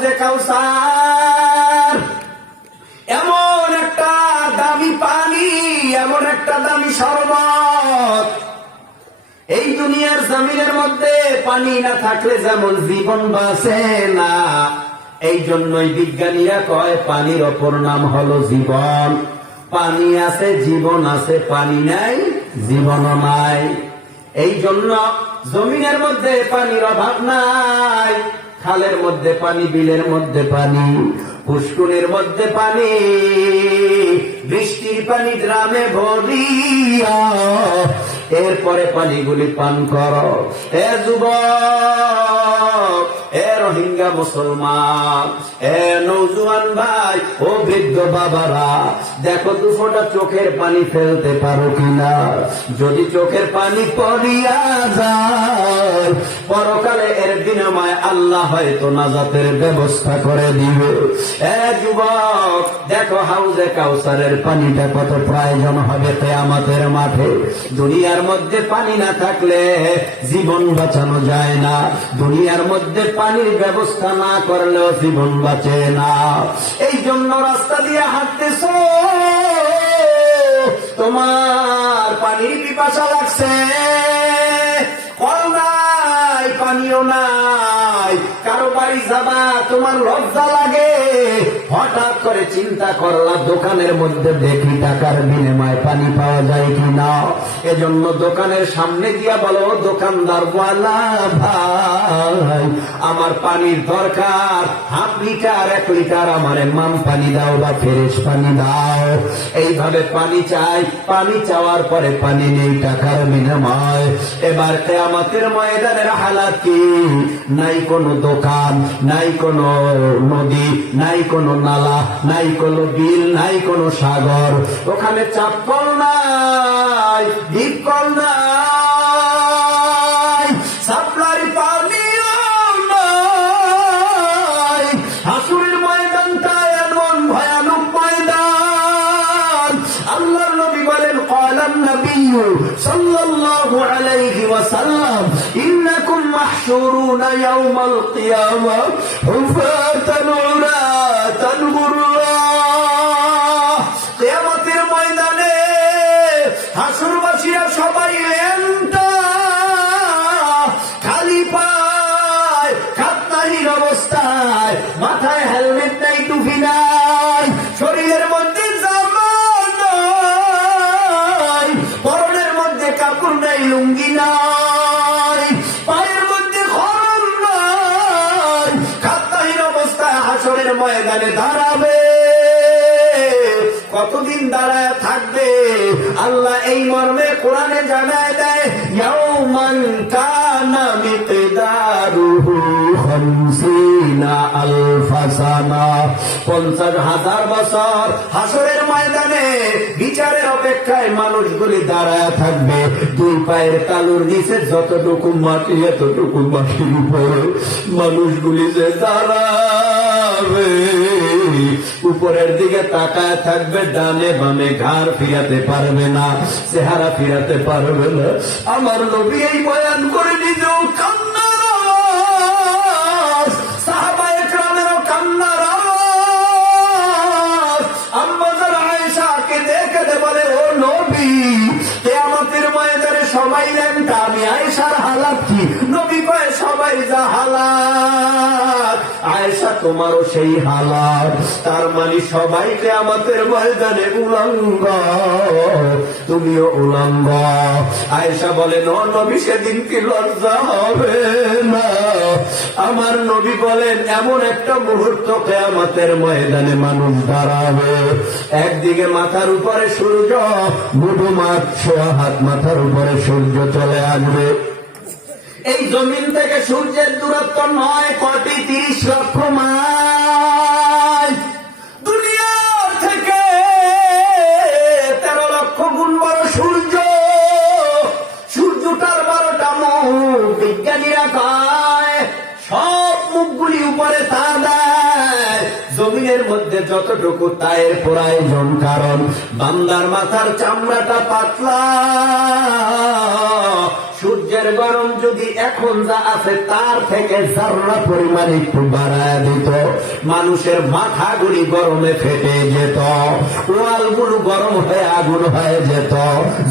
হাউজে কাউসার এমন একটা দামি পানি, এমন একটা দামি শরবত। এই দুনিয়ার জমিনের মধ্যে পানি না থাকলে যেমন জীবন বাঁচে না, এই জন্যই বিজ্ঞানীরা কয় পানির অপর নাম হলো জীবন। পানি আছে জীবন আছে, পানি নাই জীবনও নাই। এই জন্য জমিনের মধ্যে পানির অভাব নাই। খালের মধ্যে পানি, বিলের মধ্যে পানি, পুষ্করিণীর মধ্যে পানি, বৃষ্টির পানি গ্রামে ভরিয়া এরপরে পানিগুলি পান করো। এ যুবক, এ রোহিঙ্গা মুসলমান, এ নৌজওয়ান ভাই, ও বৃদ্ধ বাবারা, দেখো 2 ফোঁটা চোখের পানি ফেলতে পারো কিনা। যদি চোখের পানি পড়িয়া যায়, পরকালে এর বিনিময়ে আল্লাহ হয়তো নাজাতের ব্যবস্থা করে দিবে। এ যুবক, দেখো হাউজে কাউসারের পানিটা কত প্রয়োজন হবে কিয়ামতের মাঠে। দুনিয়ার মধ্যে পানি না থাকলে জীবন বাঁচানো যায় না। দুনিয়ার মধ্যে পানির ব্যবস্থা না করলেও জীবন বাঁচে না। এই জন্য রাস্তা দিয়ে হাঁটতেছ, তোমার পানির পিপাসা লাগছে, কল নাই, পানিও নাই, কারো বাড়ি যাবা তোমার লজ্জা লাগে, হঠাৎ করে চিন্তা করলা দোকানের মধ্যে দেখি টাকার বিনিময়ে পানি পাওয়া যায় কিনা। এজন্য দোকানের সামনে গিয়া বলো, দোকানদার ওয়ালা ভাই, আমার পানির দরকার, 1/2 লিটার 1 লিটার আমার মাম পানি দাও বা ফ্রেশ পানি দাও। এইভাবে পানি চাই, পানি চাওয়ার পরে পানি নেই টাকার বিনিময়। এবার কিয়ামতের ময়দানের হালাত কি? নাই কোনো দোকান, নাই কোনো নদী, নাই কোনো নালা, নাই কোনো বিল, নাই কোনো সাগর। ওখানে চাপকল নাই, ডিপকল নাই, সাপ্লাই পানিও নাই। হাসুরের ময়দানটা এমন ভয়ানক ময়দান। আল্লাহর নবী বলেন, ক্বালান নবী সাল্লাল্লাহু আলাইহি ওয়াসাল্লাম, ইন্নাকুম মাহশুরুনা ইয়াওমাল কিয়ামাহ হুফাতান উরাতান গুররা। কিয়ামতের ময়দানে হাসুরবাসীরা সবাই লেন্টা, খালি পায়, খাতনাহীন অবস্থায়, মাথায় হেলমেট নাই, টুপি নাই, শরীরের মধ্যে জামা নাই, পরনের মধ্যে কাপড় নাই, লুঙ্গি নাই, পায়ের মধ্যে খড়ম নাই, খাতনাহীন অবস্থায় হাসরের ময়দানে দাঁড়াবে। কতদিন দাঁড়ায় থাকবে? আল্লাহ এই মর্মে কোরআনে জানায় দেয়, ইয়াউমান কানা মিকদারুহু 50 আলফা সানা, 50,000 বছর হাসরের ময়দানে বিচারের অপেক্ষায় মানুষগুলি দাঁড়ায় থাকবে। 2 পায়ের তালুর নিচে যতটুকু মাটি, এতটুকু মাটির উপরে মানুষগুলি যে দাঁড়াবে, উপরের দিকে তাকায় থাকবে, ডানে বামে ঘাড় ফিরাতে পারবে না, চেহারা ফিরাতে পারবে না। আমার নবী এই বয়ান করে নিজেও কান্নার আওয়াজ, সাহাবায়ে কেরামেরও কান্নার আওয়াজ। আম্মা জান আয়েশাকে দেখে বলে, ও নবী, কিয়ামতের ময়দানে সবাই লেনটা, আমি আয়েশার হালাত কি? নবী কয়, সবাই যা হালাত, আয়েশা তোমারও সেই হালাত। তার মানে সবাই কিয়ামতের ময়দানে উলঙ্গ, তুমিও উলঙ্গ। আয়েশা বলেন, ও নবী, সেদিন কি লজ্জা হবে না? আমার নবী বলেন, এমন একটা মুহূর্ত কিয়ামতের ময়দানে মানুষ দাঁড়াবে, একদিকে মাথার উপরে সূর্য, মুঠো মাঠ 100 হাত মাথার উপরে সূর্য চলে আসবে। এই জমিন থেকে সূর্যের দূরত্ব 9 কোটি 30 লক্ষ মাইল। দুনিয়া থেকে 13 লক্ষ গুণ বড় সূর্য। সূর্যটার 12টা মুখ। বিজ্ঞানীরা কয়, সব মুখগুলি উপরে তা দেয়। জমিনের মধ্যে যতটুকু তায়ের প্রয়োজন, কারণ বান্দার মাথার চামড়াটা পাতলা। সূর্যের গরম যদি এখন যা আছে তার থেকে যারা পরিমাণ একটু বাড়ায় দিত, মানুষের মাথাগুলি গরমে ফেটে যেত, ওয়ালগুলো গরম হয়ে আগুন হয়ে যেত,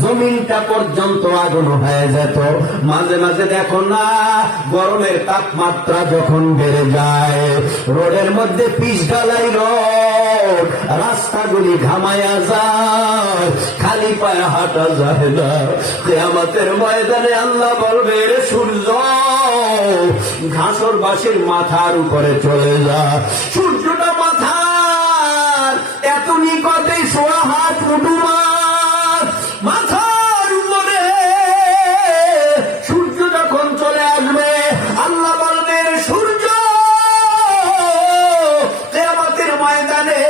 জমিনটা পর্যন্ত আগুন হয়ে যেত। মাঝে মাঝে দেখো না, গরমের তাপমাত্রা যখন বেড়ে যায়, রোডের মধ্যে পিচ ঢালাই রোড, রাস্তাগুলি ঘামায়া যায়, খালি পায়ে হাঁটা যায় না। কিয়ামতের ময়দানে আল্লাহ বলবে, রে সূর্য, ঘাসরবাসীর মাথার উপরে চলে যা। সূর্যটা মাথার এত নিকটে, সোয়া হাত মুঠু মাথার উপরে সূর্য যখন চলে আসবে, আল্লাহ বলবে, সূর্য, কিয়ামতের ময়দানে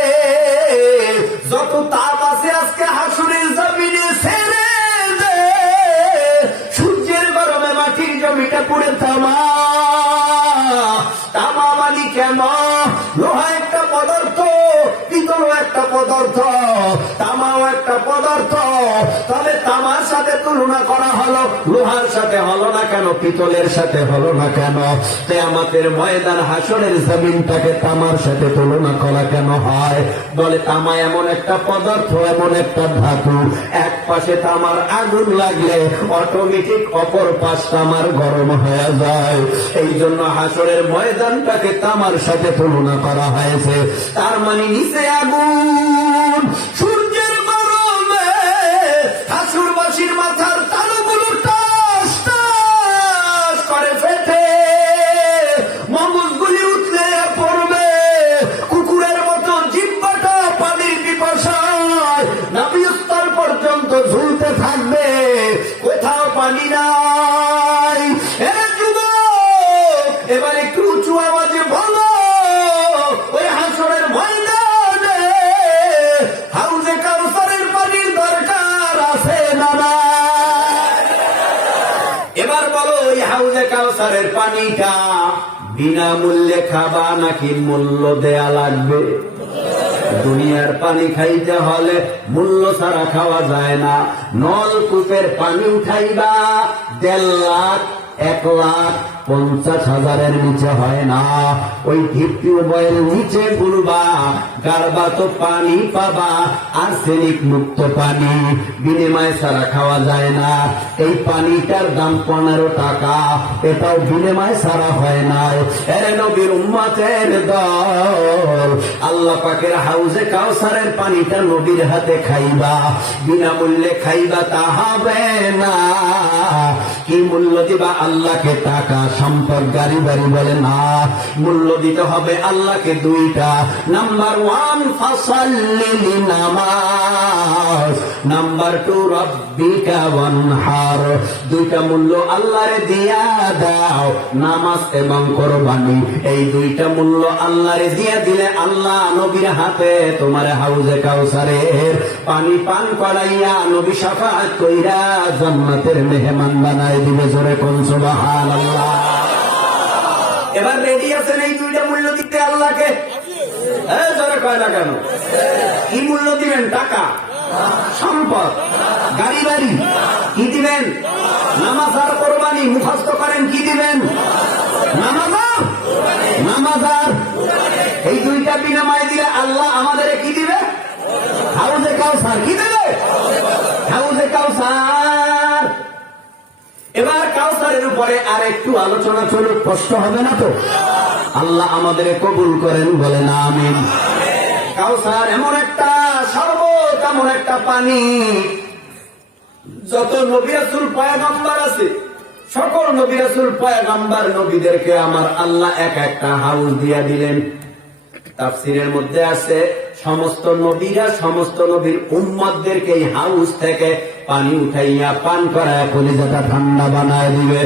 যত তাপ আছে আজকে হাসরের জমিনে ছেড়ে দে। সূর্যের গরমে মাটির জমিটা পুড়ে তামা। তামা মানে কেন? লোহা একটা পদার্থ, পিতল একটা পদার্থ, তামাও একটা পদার্থ। তবে তামার সাথে তুলনা করা হলো, লোহার সাথে হলো না কেন, পিতলের সাথে হলো না কেন? কিয়ামতের ময়দান হাসরের জমিনটাকে তামার সাথে তুলনা করা কেন হয়? বলে, তামা এমন একটা পদার্থ, এমন একটা ধাতু, এক পাশে তামার আগুন লাগলে অটোমেটিক অপর পাশ তামার গরম হয়ে যায়। এই জন্য হাসরের ময়দানটাকে তামার সাথে তুলনা করা হয়েছে। তার মানে নিচে আগুন, সূর্যের গরমে হাসুরবাসীর মাথার তালুগুলো টাস টাস করে ফেটে, মগজগুলি উঠলে পড়বে, কুকুরের মতো জিহ্বাটা পানির পিপাসায় নাভিস্তর পর্যন্ত ঝুলতে থাকবে, কোথাও পানি নাই। এবার একটু উঁচু আওয়াজে বলো, ওই হাসরের ময়দানে হাউজে কাউসারের পানির দরকার আছে না নাই? এবার বলো, ওই হাউজে কাউসারের পানিটা বিনামূল্যে খাবা নাকি মূল্য দেয়া লাগবে? দুনিয়ার পানি খাইতে হলে মূল্য ছাড়া খাওয়া যায় না। নলকূপের পানি উঠাইবা 1.5 লাখ 1,50,000 নিচে হয় না। ওই ডিপ টিউবওয়েল নিচে ঘুরবা, গাড়বা তো পানি পাবা, আর্সেনিক মুক্ত পানি, বিনিময় ছাড়া খাওয়া যায় না। এই পানিটার দাম 15 টাকা, এটাও বিনিময় ছাড়া হয় না। এরে নবীর উম্মতের দল, আল্লাহ পাকের হাউজে কাউসারের পানিটা নবীর হাতে খাইবা, বিনামূল্যে খাইবা, তা হবে না। কি মূল্য দিবা? আল্লাহকে টাকা, সম্পদ, গাড়ি বাড়ি বলে না, মূল্য দিতে হবে আল্লাহকে দুইটা। নাম্বার 1 ফাসাল্লি নামাজ, নাম্বার 2 রাব্বিকা ওয়ানহার। দুইটা মূল্য আল্লাহরে দিয়া দাও, নামাজ এবং কোরবানি। এই দুইটা মূল্য আল্লাহরে দিয়া দিলে আল্লাহ নবীর হাতে তোমার হাউজে কাউসারের পানি পান করাইয়া নবী শাফাআত কইরা জান্নাতের মেহমান বানায় দিবে। জোরে কোন সুবহানাল্লাহ। এবার রেডি আছেন এই দুইটা মূল্য দিতে আল্লাহকে? জোরে কয় না কেন? কি মূল্য দিবেন? টাকা, সম্পদ, গাড়ি বাড়ি? কি দিবেন? নামাজ আর কোরবানি। মুখস্থ করেন, কি দিবেন? নামাজ আর এই দুইটা বিনিময় দিলে আল্লাহ আমাদের কি দিবে? হাউজে কাউসার। কি দেবে? হাউজে কাউসার। এবার কাউসারের উপরে আর একটু আলোচনা চলুক, কষ্ট হবে না তো? আল্লাহ আমাদের কবুল করেন, বলেন আমিন। কাউসার এমন একটা শরবত, এমন একটা পানি, যত নবী রাসূল পয়গম্বর আছে, সকল নবী রাসূল পয়গম্বর নবীদেরকে আমার আল্লাহ এক একটা হাউস দিয়া দিলেন। তাফসীরের মধ্যে আছে, সমস্ত নবীরা সমস্ত নবীর উম্মতদেরকে এই হাউস থেকে পানি উঠাইয়া পান করায় কলিজাটা ঠান্ডা বানায় দিবে।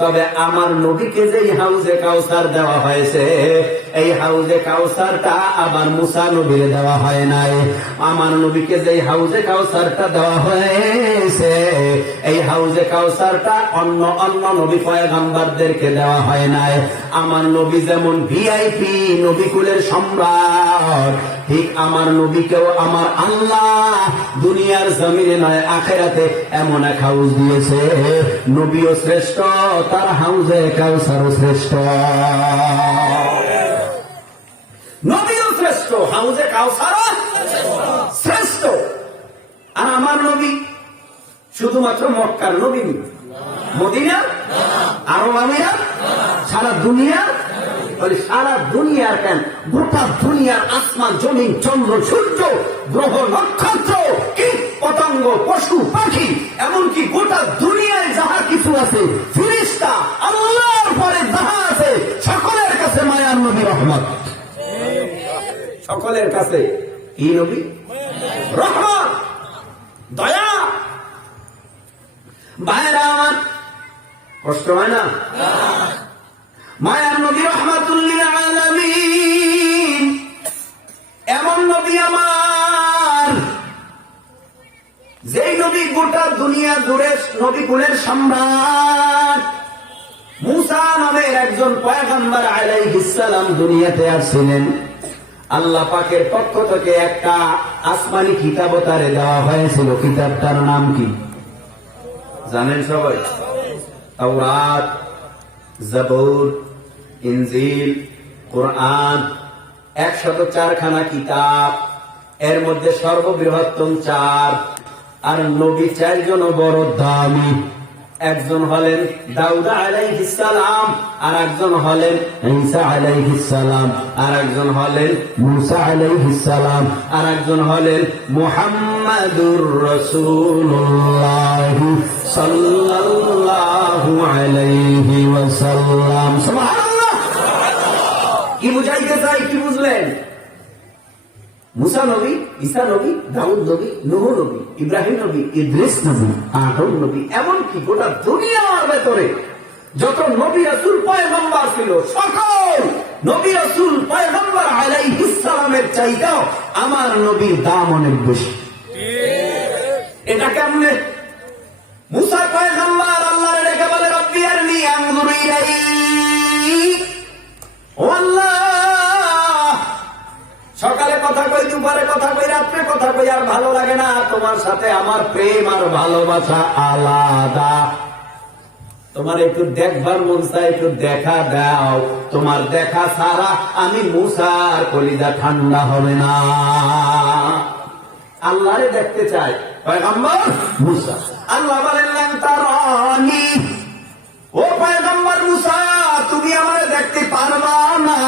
তবে আমার নবীকে যেই হাউজে কাউসার দেওয়া হয়েছে, এই হাউজে কাউসারটা আবার মুসা নবীর দেওয়া হয় নাই। আমার নবীকে যেই হাউজে কাউসারটা দেওয়া হয়েছে, এই হাউজে কাউসারটা অন্য অন্য নবী পয়গম্বরদেরকে দেওয়া হয় নাই। আমার নবী যেমন ভিআইপি, নবী কুলের সম্রাট, ঠিক আমার নবীকেও আমার আল্লাহ দুনিয়ার জমিনে নয় আখিরাতে এমন এক হাউস দিয়েছে। নবীও শ্রেষ্ঠ, তার হাউজে কাউসারও শ্রেষ্ঠ। হাউজে কাউসারও শ্রেষ্ঠ। আর আমার নবী শুধুমাত্র মক্কার নবী, মদিনা আরব আমিরাত সারা দুনিয়া, বলে সারা দুনিয়ার কেন, গোটা দুনিয়ার আসমান জমিন চন্দ্র সূর্য গ্রহ নক্ষত্র কীট পতঙ্গ পশু পাখি এমনকি গোটা দুনিয়ায় যাহা কিছু আছে, ফিরিস্তা আল্লাহর পরে যাহা আছে, সকলের কাছে মায়ার নবী রহমত। সকলের কাছে কি নবী? রহমত, দয়া। ভাইরা আমার, কষ্ট হয় না? মায়ার নবী রহমাতুল লিল আলামিন, এমন নবী আমার, যেই নবী গোটা দুনিয়া জুড়ে নবী কুলের সম্রাট মুসা নামের একজন পয়গম্বর আলাইহিস সালাম দুনিয়াতে আসছিলেন। আল্লাহ পাকের পক্ষ থেকে একটা আসমানি কিতাব তারে দেওয়া হয়েছিল। কিতাবটার নাম কি জানেন সবাই? তাওরাত, জবুর, ইনজিল, কুরআন, 104 খানা কিতাব। এর মধ্যে সর্ববৃহত্তম 4। আর নবী 4 জন বড় দামি। একজন হলেন দাউদ আলাইহিস সালাম, আর একজন হলেন ঈসা আলাইহিস সালাম, আর একজন হলেন মুসা আলাইহিস সালাম, আর একজন হলেন মুহাম্মাদুর রাসূলুল্লাহ সাল্লাল্লাহু আলাইহি ওয়াসাল্লাম। সুবহানাল্লাহ। কি বুঝাইতে চাই? কি বুঝলেন? মুসা নবী, ঈসা নবী, দাউদ নবী, নূহ নবী, ইব্রাহিম নবী, ইদ্রিস নবী, আদম নবী, এমনকি গোটা দুনিয়ার ভেতরে যত নবী রাসূল পয়গম্বর ছিল, সকল নবী রাসূল পয়গম্বর আলাইহিস সালামের চাইতেও আমার নবীর দাম অনেক বেশি। এটা কেমনে? মুসা পয়গম্বর আল্লাহর ডেকে বলে, রব্বি আরনি আনজুর ইলাইক। ও আল্লাহ, সকালে কথা কই, দুপুরে কথা কই, রাত্রে কথা কই, আর ভালো লাগে না। তোমার সাথে আমার প্রেম আর ভালোবাসা আলাদা। তোমার একটু দেখবার মন চাই, একটু দেখা দাও। তোমার দেখা ছাড়া আমি মুসার কলিজা ঠান্ডা হবে না। আল্লাহরে দেখতে চাই পয়গম্বর মুসা। আল্লাহ বলেন, লান তারানি, ও পয়গম্বর মুসা, তুমি আমারে দেখতে পারবা না।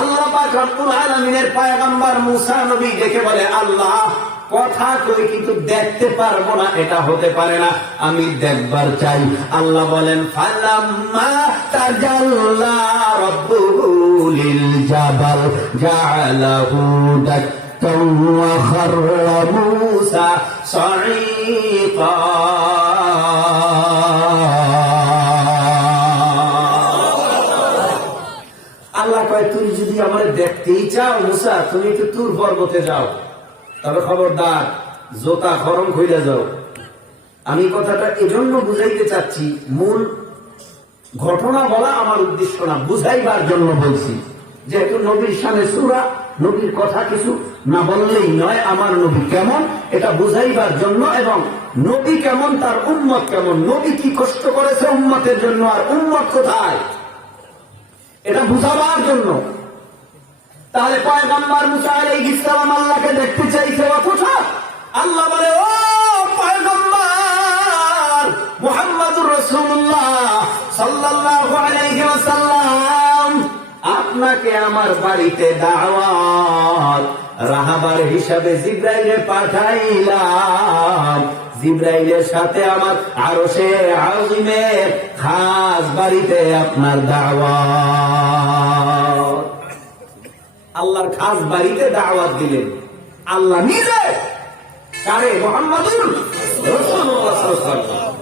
আল্লাহ পাক রব্বুল আলামিনের পয়গম্বর মুসা নবী দেখে বলে, আল্লাহ কথা কই কিন্তু দেখতে পারবো না, এটা হতে পারে না, আমি দেখবার চাই। আল্লাহ বলেন, ফালাম্মা তাজাল্লা রাব্বুহু লিল জাবাল জাআলাহু দাক্কান ওয়া খাররা মুসা সাঈকা। আল্লাহ কয়, তুমি যদি আমার দেখতেই চাও মুসা, তুমি একটু তুর পর্বতে যাও, তবে খবরদার জোতা খরম খুইলে যাও। আমি কথাটা এজন্য বুঝাইতে চাচ্ছি, মূল ঘটনা বলা আমার উদ্দেশ্য না, বুঝাইবার জন্য বলছি। যেহেতু নবীর সামনে সূরা, নবীর কথা কিছু না বললেই নয়। আমার নবী কেমন এটা বুঝাইবার জন্য, এবং নবী কেমন, তার উম্মত কেমন, নবী কি কষ্ট করেছে উম্মতের জন্য, আর উম্মত কোথায়, এটা বুঝাবার জন্য। তাহলে পয়গম্বর মুসা আলাইহিস সালাম আল্লাহকে দেখতে চাইছে, অথচ আল্লাহ বলে, ও পয়গম্বর মুহাম্মাদুর রাসূলুল্লাহ সাল্লাল্লাহু আলাইহি ওয়াসাল্লাম, আপনাকে আমার বাড়িতে দাওয়াত, রাহাবার হিসাবে জিবরাইলে পাঠাইলাম। জিবরাইলের সাথে আমার আরশে আযীমের খাস বাড়িতে আপনার দাওয়াত। আল্লাহর খাস বাড়িতে দাওয়াত দিলেন আল্লাহ নিজে। কারে? মুহাম্মাদুর রাসূলুল্লাহ সাল্লাল্লাহু আলাইহি ওয়াসাল্লাম।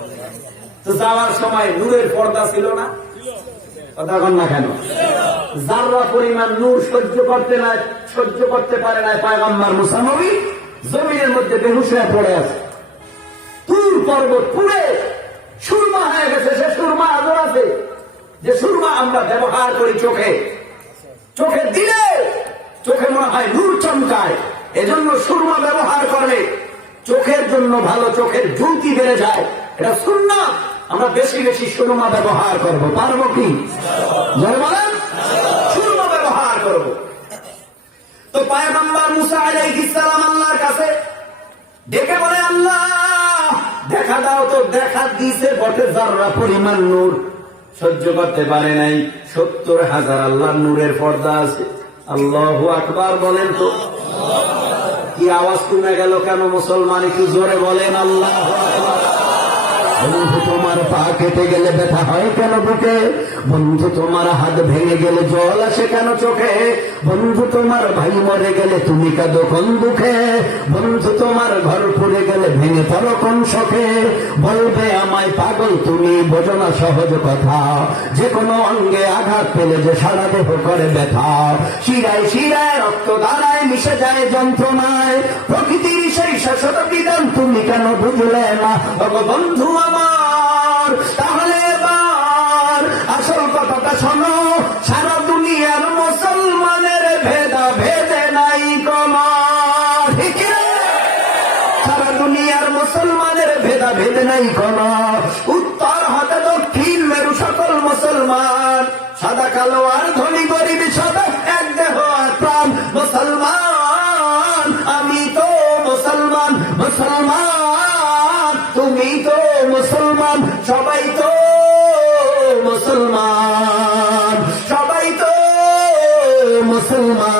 তো যাওয়ার সময় নূরের পর্দা ছিল না? কথা কন না কেন? যারা পরিমাণ নূর সহ্য করতে পারে না পয়গম্বর মুসা নবী, জমিনের মধ্যে বেহুশ হয়ে পড়ে আছে। তুর পর্বত পুড়ে সুরমা হয়ে গেছে। সে সুরমা আজও আছে, যে সুরমা আমরা ব্যবহার করি চোখে, চোখে দিলে চোখে মনে হয় নূর চমকায়, এজন্য সুরমা ব্যবহার করলে চোখের জন্য ভালো, চোখের জ্যোতি বেড়ে যায়। এটা সুন্নাত। আমরা বেশি বেশি সুরমা ব্যবহার করবো, পারবো কি? বলেন, সুরমা ব্যবহার করবো। পয়গম্বর মুসা আলাইহিস সালাম আল্লাহর কাছে ডেকে বলে, আল্লাহ দেখা দাও তো। দেখা দিছে বটে, যাররা পরিমাণ নূর সহ্য করতে পারে নাই। 70,000 আল্লাহর নূরের পর্দা আছে। আল্লাহু আকবার বলেন তো। কি আওয়াজ কমে গেল কেন মুসলমান? একটু জোরে বলেন আল্লাহু আকবার। বন্ধু তোমার পা কেটে গেলে ব্যথা হয় কেন বুকে? বন্ধু তোমার হাত ভেঙে গেলে জল আসে কেন চোখে? বন্ধু তোমার ভাই মরে গেলে তুমি কাঁদো কোন দুঃখে? বন্ধু তোমার ঘর পুড়ে গেলে ভেঙে পড়ো কোন শখে? বলবে আমায় পাগল তুমি, বোঝো না সহজ কথা। যে কোনো অঙ্গে আঘাত পেলে যে সারা দেহ করে ব্যথা। শিরায় শিরায় রক্ত ধারায় মিশে যায় যন্ত্রণায়। প্রকৃতির সেই শাশ্বত বিধান তুমি কেন বুঝলে না? বন্ধু আমার, তাহলে এবার আসল কথাটা শোনো। সারা দুনিয়ার মুসলমানের ভেদা ভেদে নাই কমা, ঠিক না? সারা দুনিয়ার মুসলমানের ভেদা ভেদে নাই কোনো। উত্তর হতে দক্ষিণ মেরু সকল মুসলমান, সাদা কালো আর ধনী গরিব সবাই এক দেহ আর প্রাণ। মুসলমান আমি তো মুসলমান, মুসলমান তুমি তো মুসলমান, সবাই তো মুসলমান, সবাই তো মুসলমান।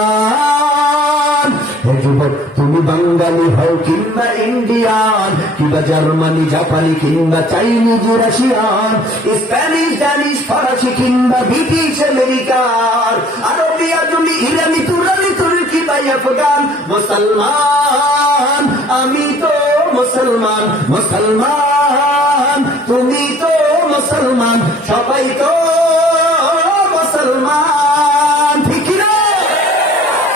যুবক তুমি বাঙালি হও কিংবা ইন্ডিয়ান, কিংবা জার্মানি জাপানি কিংবা চাইনিজ রাশিয়ান, স্প্যানিশ ড্যানিশ ফরাসি কিংবা ব্রিটিশ আমেরিকার, আরবি আজমি ইরানি তুরানি তুর্কি বা আফগান। মুসলমান আমি তো মুসলমান, মুসলমান তুমি তো মুসলমান, সবাই তো মুসলমান, ঠিক না?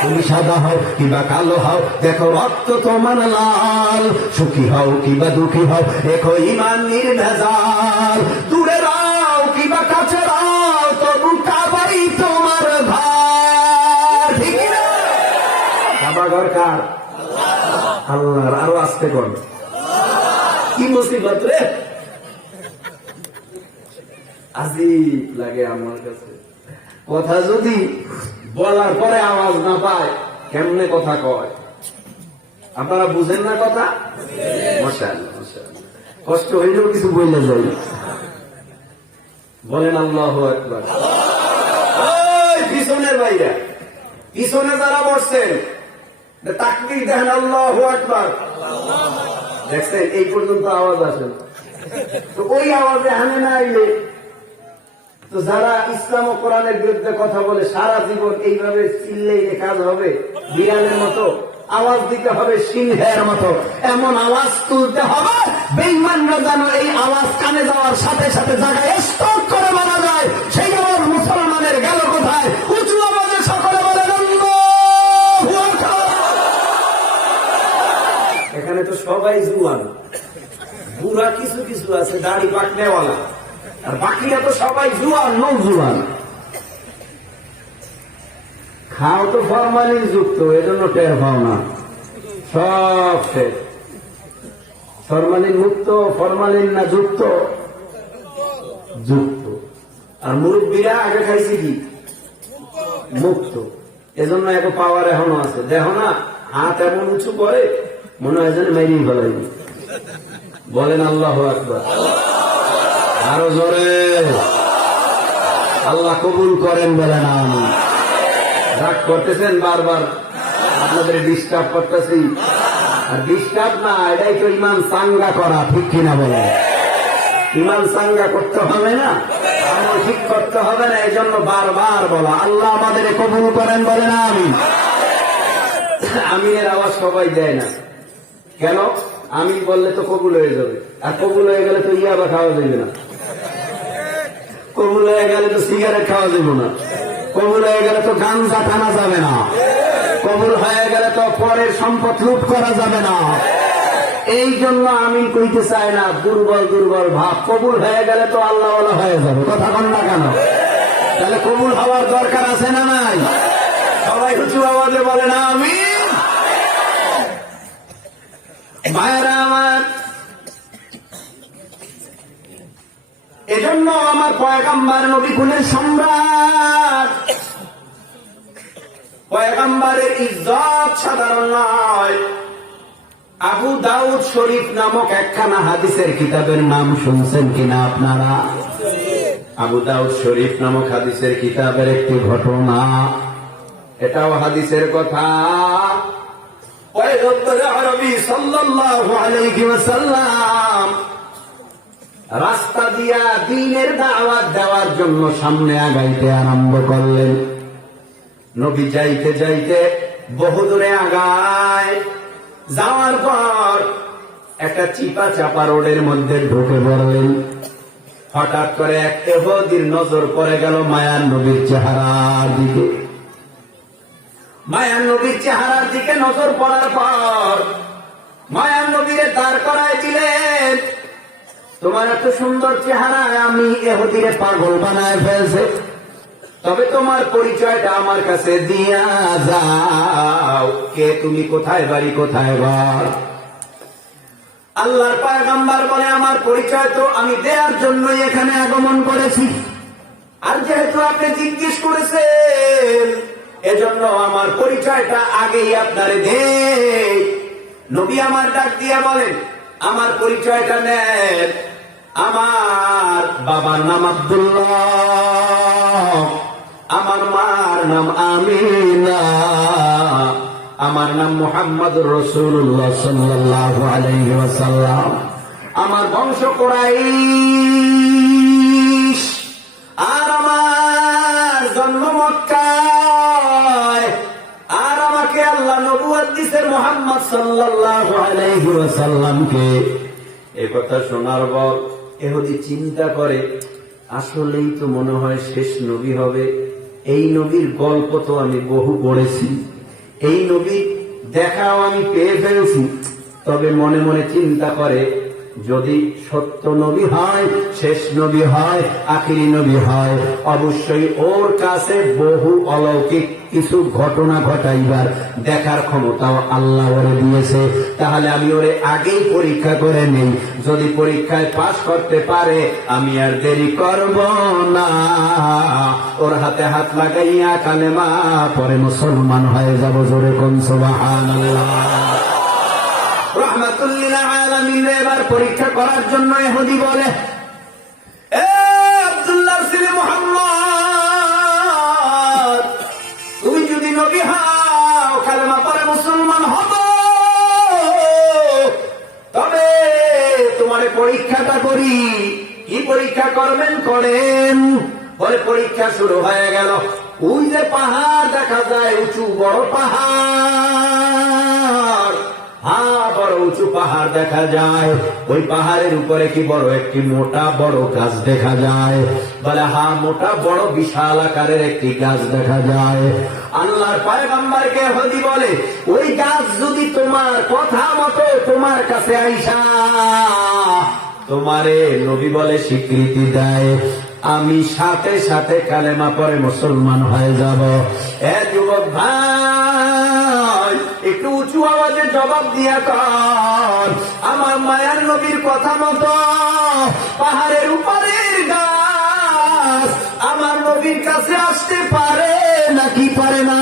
তুমি সাদা হও কিংবা কালো হও, দেখো রক্ত তোমার লাল। সুখী হও কিংবা দুঃখী হও, দেখো ইমান নির্ভেজাল। দূরে রাও কিংবা কাছে রাও, তবু কাবাই তোমার ভার, ঠিক না? কাবা ঘর কার? আল্লাহর। আরো আসতে কোন কি মুসিবত রে! আজীব লাগে আমার কাছে। কথা যদি বলার পরে আওয়াজ না পায়, কেমনে কথা কয়? আপনারা বুঝেন না কথা? মাশাআল্লাহ মাশাআল্লাহ। কষ্ট হইলেও কিছু বললে যাই। বলেন আল্লাহু আকবার। ওই পিছনের বাইরে, পিছনে যারা বসছেন তাকবীর দেন, আল্লাহু আকবার। দেখছেন এই পর্যন্ত আওয়াজ আসে, তো ওই আওয়াজে হানে না আইলে তো যারা ইসলাম ও কোরআনের বিরুদ্ধে কথা বলে সারা জীবন এইভাবে চিল্লেই কাজ হবে। বিড়ালের মতো আওয়াজ দিতে হবে, সিংহের মতো এমন আওয়াজ তুলতে হবে বেঈমানরা যেন এই আওয়াজ কানে যাওয়ার সাথে সাথে জায়গায় স্টপ করে মারা যায়। সেই আওয়াজ মুসলমানের গেল কোথায়? উঁচু আওয়াজে সকলে বলে আল্লাহু আকবার। এখানে তো সবাই জুয়ান, বুড়া কিছু কিছু আছে দাড়ি পাকনেওয়ালা, আর বাকিরা তো সবাই জুয়ান নৌজুয়ান। খাও তো ফরমালিন যুক্ত, এজন্য টের পাও না। সব শেষ। ফরমালিন মুক্ত, ফরমালিন না যুক্ত? যুক্ত। আর মুরব্বীরা আগে খাইছে কি? মুক্ত। এজন্য এক পাওয়ার এখনো আছে। দেখো না হাত এমন উঁচু করে মনে হয় যেন মেরিয়ে ফেলাইনি। বলেন আল্লাহু আকবার। আরো জোরে আল্লাহ কবুল করেন বলেন আমিন। রাগ করতেছেন বারবার, আপনাদের ডিস্টার্ব করতেছি। আর ডিস্টার্ব না, এটাই তো ইমান চাঙ্গা করা, ঠিক কিনা বলে? ইমান চাঙ্গা করতে হবে না, আমল ঠিক করতে হবে না, এই জন্য বারবার বলা। আল্লাহ আমাদের কবুল করেন বলেন আমিন। আমিনের আওয়াজ সবাই দেয় না কেন? আমিন বললে তো কবুল হয়ে যাবে, আর কবুল হয়ে গেলে তো ইয়াবা খাওয়া যাবে না, কবুল হয়ে গেলে তো সিগারেট খাওয়া যাবে না, কবুল হয়ে গেলে তো গাঞ্জা টানা যাবে না, কবুল হয়ে গেলে তো পরের সম্পদ লুট করা যাবে না। এই জন্য আমিন কইতে চায় না, দুর্বল দুর্বল ভাব। কবুল হয়ে গেলে তো আল্লাহ ওয়ালা হয়ে যাবে, কথা কন না কেন? তাহলে কবুল হওয়ার দরকার আছে না নাই? সবাই উঁচু আওয়াজে বলে না আমিন। ভাইরা আমার, এজন্য আমার পয়গম্বর নবী কুলের সম্রাট পয়গম্বরের ইজ্জত সাধারণ নয়। আবু দাউদ শরীফ নামক একখানা হাদিসের কিতাবের নাম শুনছেন কিনা আপনারা? আবু দাউদ শরীফ নামক হাদিসের কিতাবের একটি ঘটনা, এটাও হাদিসের কথা। পয়গম্বর আরবি সাল্লাল্লাহু আলাইহি ওয়াসাল্লাম রাস্তা দিয়া দ্বীনের দাওয়াত দেওয়ার জন্য সামনে আগাইতে আরম্ভ করলেন। নবী যাইতে যাইতে বহুদূরে আগায়, যাওয়ার পর একটা চিপা চাপা রোডের মধ্যে ঢুকে পড়লেন। হঠাৎ করে এক ইহুদির নজর পড়ে গেল মায়ার নবীর চেহারার দিকে। মায়ার নবীর চেহারার দিকে নজর পড়ার পর মায়ার নবীরে দাঁড় করায় দিলেন। তোমার এত সুন্দর চেহারা আমি ইহুদিরে পাগল বানায় ফেলছে, তবে তোমার পরিচয়টা আমার কাছে দিয়া যাও। কে তুমি, কোথায় বাড়ি, কোথায় ঘর? আল্লাহর পয়গম্বর বলে, আমার পরিচয় তো আমি দেওয়ার জন্যই এখানে আগমন করেছি, আর যেহেতু আপনি জিজ্ঞেস করেছেন এজন্য আমার পরিচয়টা আগেই আপনারে দেই। নবী আমার ডাক দিয়া বলেন, আমার পরিচয়টা নেন। আমার বাবার নাম আব্দুল্লাহ, আমার মার নাম আমিনা, আমার নাম মুহাম্মদুর রাসূলুল্লাহ সাল্লাল্লাহু আলাইহি ওয়াসাল্লাম। আমার বংশ কুরাইশ, আর আমার জন্ম মক্কায়, আর আমাকে আল্লাহ নবুয়ত দিয়েছেন মুহাম্মদ সাল্লাল্লাহু আলাইহি ওয়াসাল্লামকে। এই কথা শোনার পর ইহুদি চিন্তা করে, আসলেই তো মনে হয় শেষ নবী হবে। এই নবীর গল্প তো আমি বহু পড়েছি, এই নবী দেখাও আমি পেয়ে ফেলছি। তবে মনে মনে চিন্তা করে, যদি সত্য নবী হয়, শেষ নবী হয়, আখিরি নবী হয়, অবশ্যই ওর কাছে বহু অলৌকিক কিছু ঘটনা ঘটাইবার দেখার ক্ষমতাও আল্লাহ ওরে দিয়েছে। তাহলে আমি ওরে আগেই পরীক্ষা করে নেই, যদি পরীক্ষায় পাশ করতে পারে আমি আর দেরি করব না, ওর হাতে হাত লাগাইয়া কালেমা পরে মুসলমান হয়ে যাব। জোরে কোন সুবহানাল্লাহ। রাহমাতুল লিল আলামিন এবার পরীক্ষা করার জন্য ইহুদি বলে, এ আব্দুল্লাহর ছেলে মুহাম্মদ, তুমি যদি নবী হও, কালেমা পরে মুসলমান হব, তবে তোমার পরীক্ষাটা করি। কি পরীক্ষা করবেন? করেন। পরে পরীক্ষা শুরু হয়ে গেল। ওই যে পাহাড় দেখা যায়, উঁচু বড় পাহাড়, বড় উঁচু পাহাড় দেখা যায়, ওই পাহাড়ের উপরে কি বড় একটি মোটা বড় গাছ দেখা যায়? বলে, হ্যাঁ, মোটা বড় বিশাল আকারের একটি গাছ দেখা যায়। আল্লাহর পয়গম্বরকে ইহুদি বলে, ওই গাছ যদি তোমার কথা মতো তোমার কাছে আইসা তোমারে নবী বলে স্বীকৃতি দেয়, আমি সাথে সাথে কালেমা পরে মুসলমান হয়ে যাব। এ যুবক ভাই, একটু উঁচু আওয়াজে জবাব দিয়া কর, আমার মায়ার নবীর কথা মতো পাহাড়ের উপরের গাছ আমার নবীর কাছে আসতে পারে নাকি পারে না?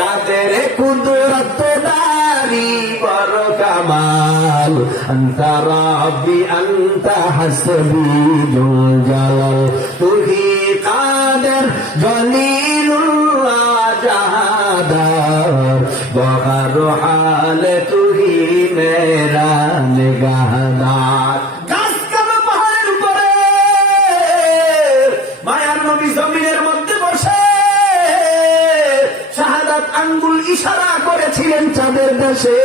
তাদের কুদরত দারি বড় কামাল, আনতা রাব্বি আনতা হাসবি জুল জালাল, তুহি কাদের জলিলুল্লাহ জাহাদার, বহর হাল তুহি মেরা নিগাহদার। গাছ কেন পাহাড়ের উপরে? মায়ার নবী জমিনের মধ্যে বসে শাহাদাত আঙ্গুল ইশারা করেছিলেন চাঁদের দেশে।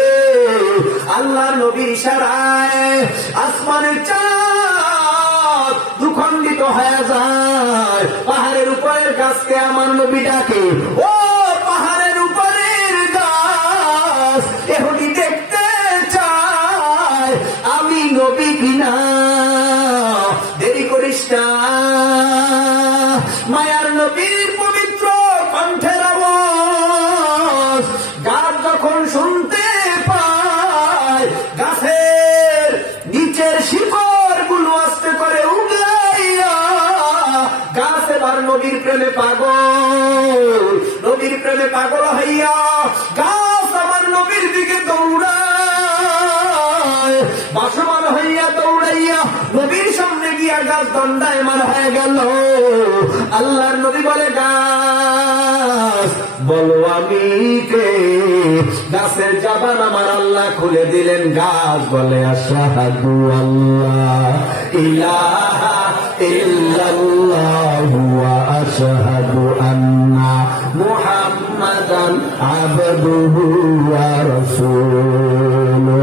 আল্লাহর নবীর ইশারায় আসমানের চাঁদ দুখণ্ডিত হয়ে যায়। পাহাড়ের উপরের গাছকে আমার নবী ডাকে, ও পাহাড়ের উপরের গাছ, ইহুদি দেখতে চায় আমি নবী কিনা, দেরি করিস না। মায়ার নবীর পবিত্র কণ্ঠের আওয়াজ গাছ যখন শুনতে পায়, গাছের নিচের শিকড় গুলো আস্তে করে উগলাইয়া গাছ এবার নবীর প্রেমে পাগল। প্রেমে পাগল হইয়া গাছ আমার নবীর দিকে দৌড়ায়, বাসমান হইয়া দৌড়াইয়া নবীর সামনে গিয়া গাছ দণ্ডায়মান হয়ে গেল। আল্লাহর নবী বলে, গাছ বলো আমি কে? গাছের জবান আমার আল্লাহ খুলে দিলেন। গাছ বলে, আশহাদু আল্লাহ ইলাহা ইল্লাল্লাহু ওয়া আশহাদু আন্না মুহাম্মাদান আবদুহু ওয়া রাসূলুহু।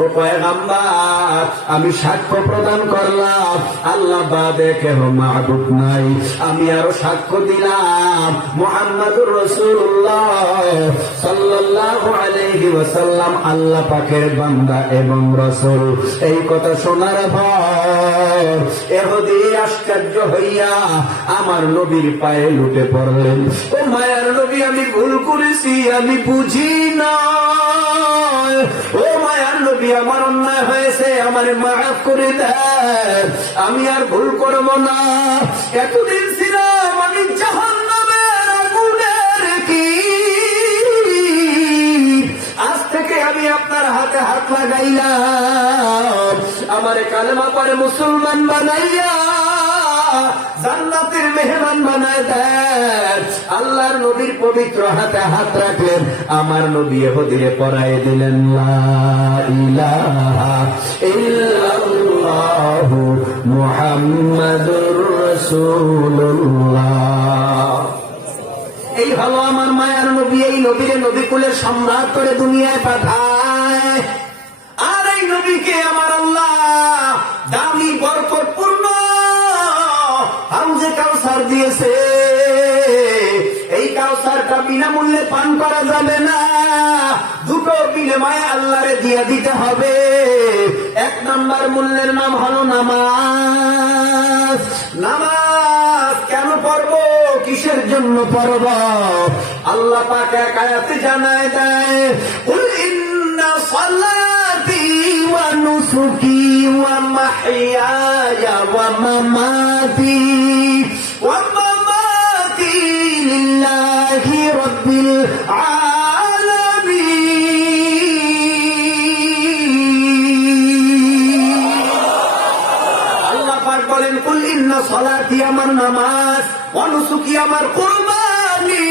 ও পয়গম্বর, আমি সাক্ষ্য প্রদান করলাম আল্লাহ বাদে কেহ মাবুদ নাই। আমি আরো সাক্ষ্য দিলাম মুহাম্মাদুর রাসূলুল্লাহ সাল্লাল্লাহু আলাইহি ওয়াসাল্লাম আল্লাহ পাকের বান্দা এবং রাসূল। এই কথা শোনার পর ইহুদি আশ্চর্য হইয়া আমার নবীর পায়ে লুটে পড়লেন। ও মায়ার নবী, আমি ভুল করেছি, আমি বুঝি না। ও মায়ার নবী, আমার অন্যায় হয়েছে, আমার মাফ করে দেন, আমি আর ভুল করব না। এতদিন ছিলাম আমি জাহান্নামের আগুনের কীট, আজ থেকে আমি আপনার হাতে হাত লাগাইলাম। আমারে কালেমা পড়ে মুসলমান বানাইয়া জান্নাতের মেহমান বানায় দেন। আল্লাহর নবীর পবিত্র হাতে হাত রাখলেন, আমার নবী ইহুদিরে পরায় দিলেন লা ইলাহা ইল্লাল্লাহু মুহাম্মাদুর রাসূলুল্লাহ। এই হলো আমার মায়ার নবী। এই নবীরে নবী কুলের সম্রাট করে দুনিয়ায় পাঠায়। আর এই নবীকে আমার আল্লাহ দামি বরকতপূর্ণ হাউজে কাউসার দিয়েছে। এই কাউসারটা বিনামূল্যে পান করা যাবে না, দুটো বিনিময়ে আল্লাহরে দিয়ে দিতে হবে। এক নাম্বার মূল্যের নাম হলো নামাজ। নামাজ কেন পড়ব, কিসের জন্য পড়ব? আল্লাহ পাক এক আয়াতে জানায় দেয়, কুল ইন্না সালাতি ওয়া নুসুকি ওয়া মাহইয়ায়া ওয়া মামাতি লিল্লাহি রাব্বিল আলামিন। আল্লাহ পাক বলেন, কুল ইন্না সালাতি আমার নামাজ, ওয়া নুসুকি আমার কুরবানি,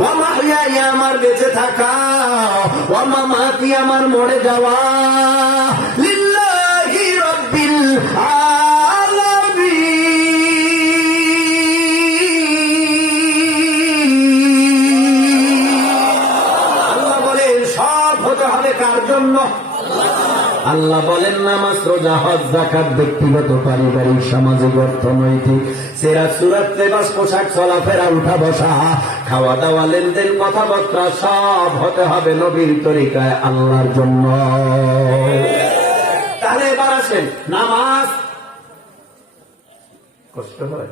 ওয়া মাহইয়ায়া আমার বেঁচে থাকা, ওয়া মামাতি আমার মরে যাওয়া, লিল্লাহি রাব্বিল আলামিন। আল্লাহ বলেন সব হতে হবে কার জন্য? আল্লাহ বলেন নামাজ, রোজা, হজ, যাকাত ব্যক্তিগত, পারিবারিক, সামাজিক, অর্থনৈতিক, সিরাত, সুরাত, লেবাস, পোশাক, চলাফেরা, উঠা বসা, খাওয়া দাওয়া, লেনদেন, কথাবার্তা সব হতে হবে নবীর তরিকায় আল্লাহর জন্য। তাহলে এবার আসেন, নামাজ কষ্ট হয়?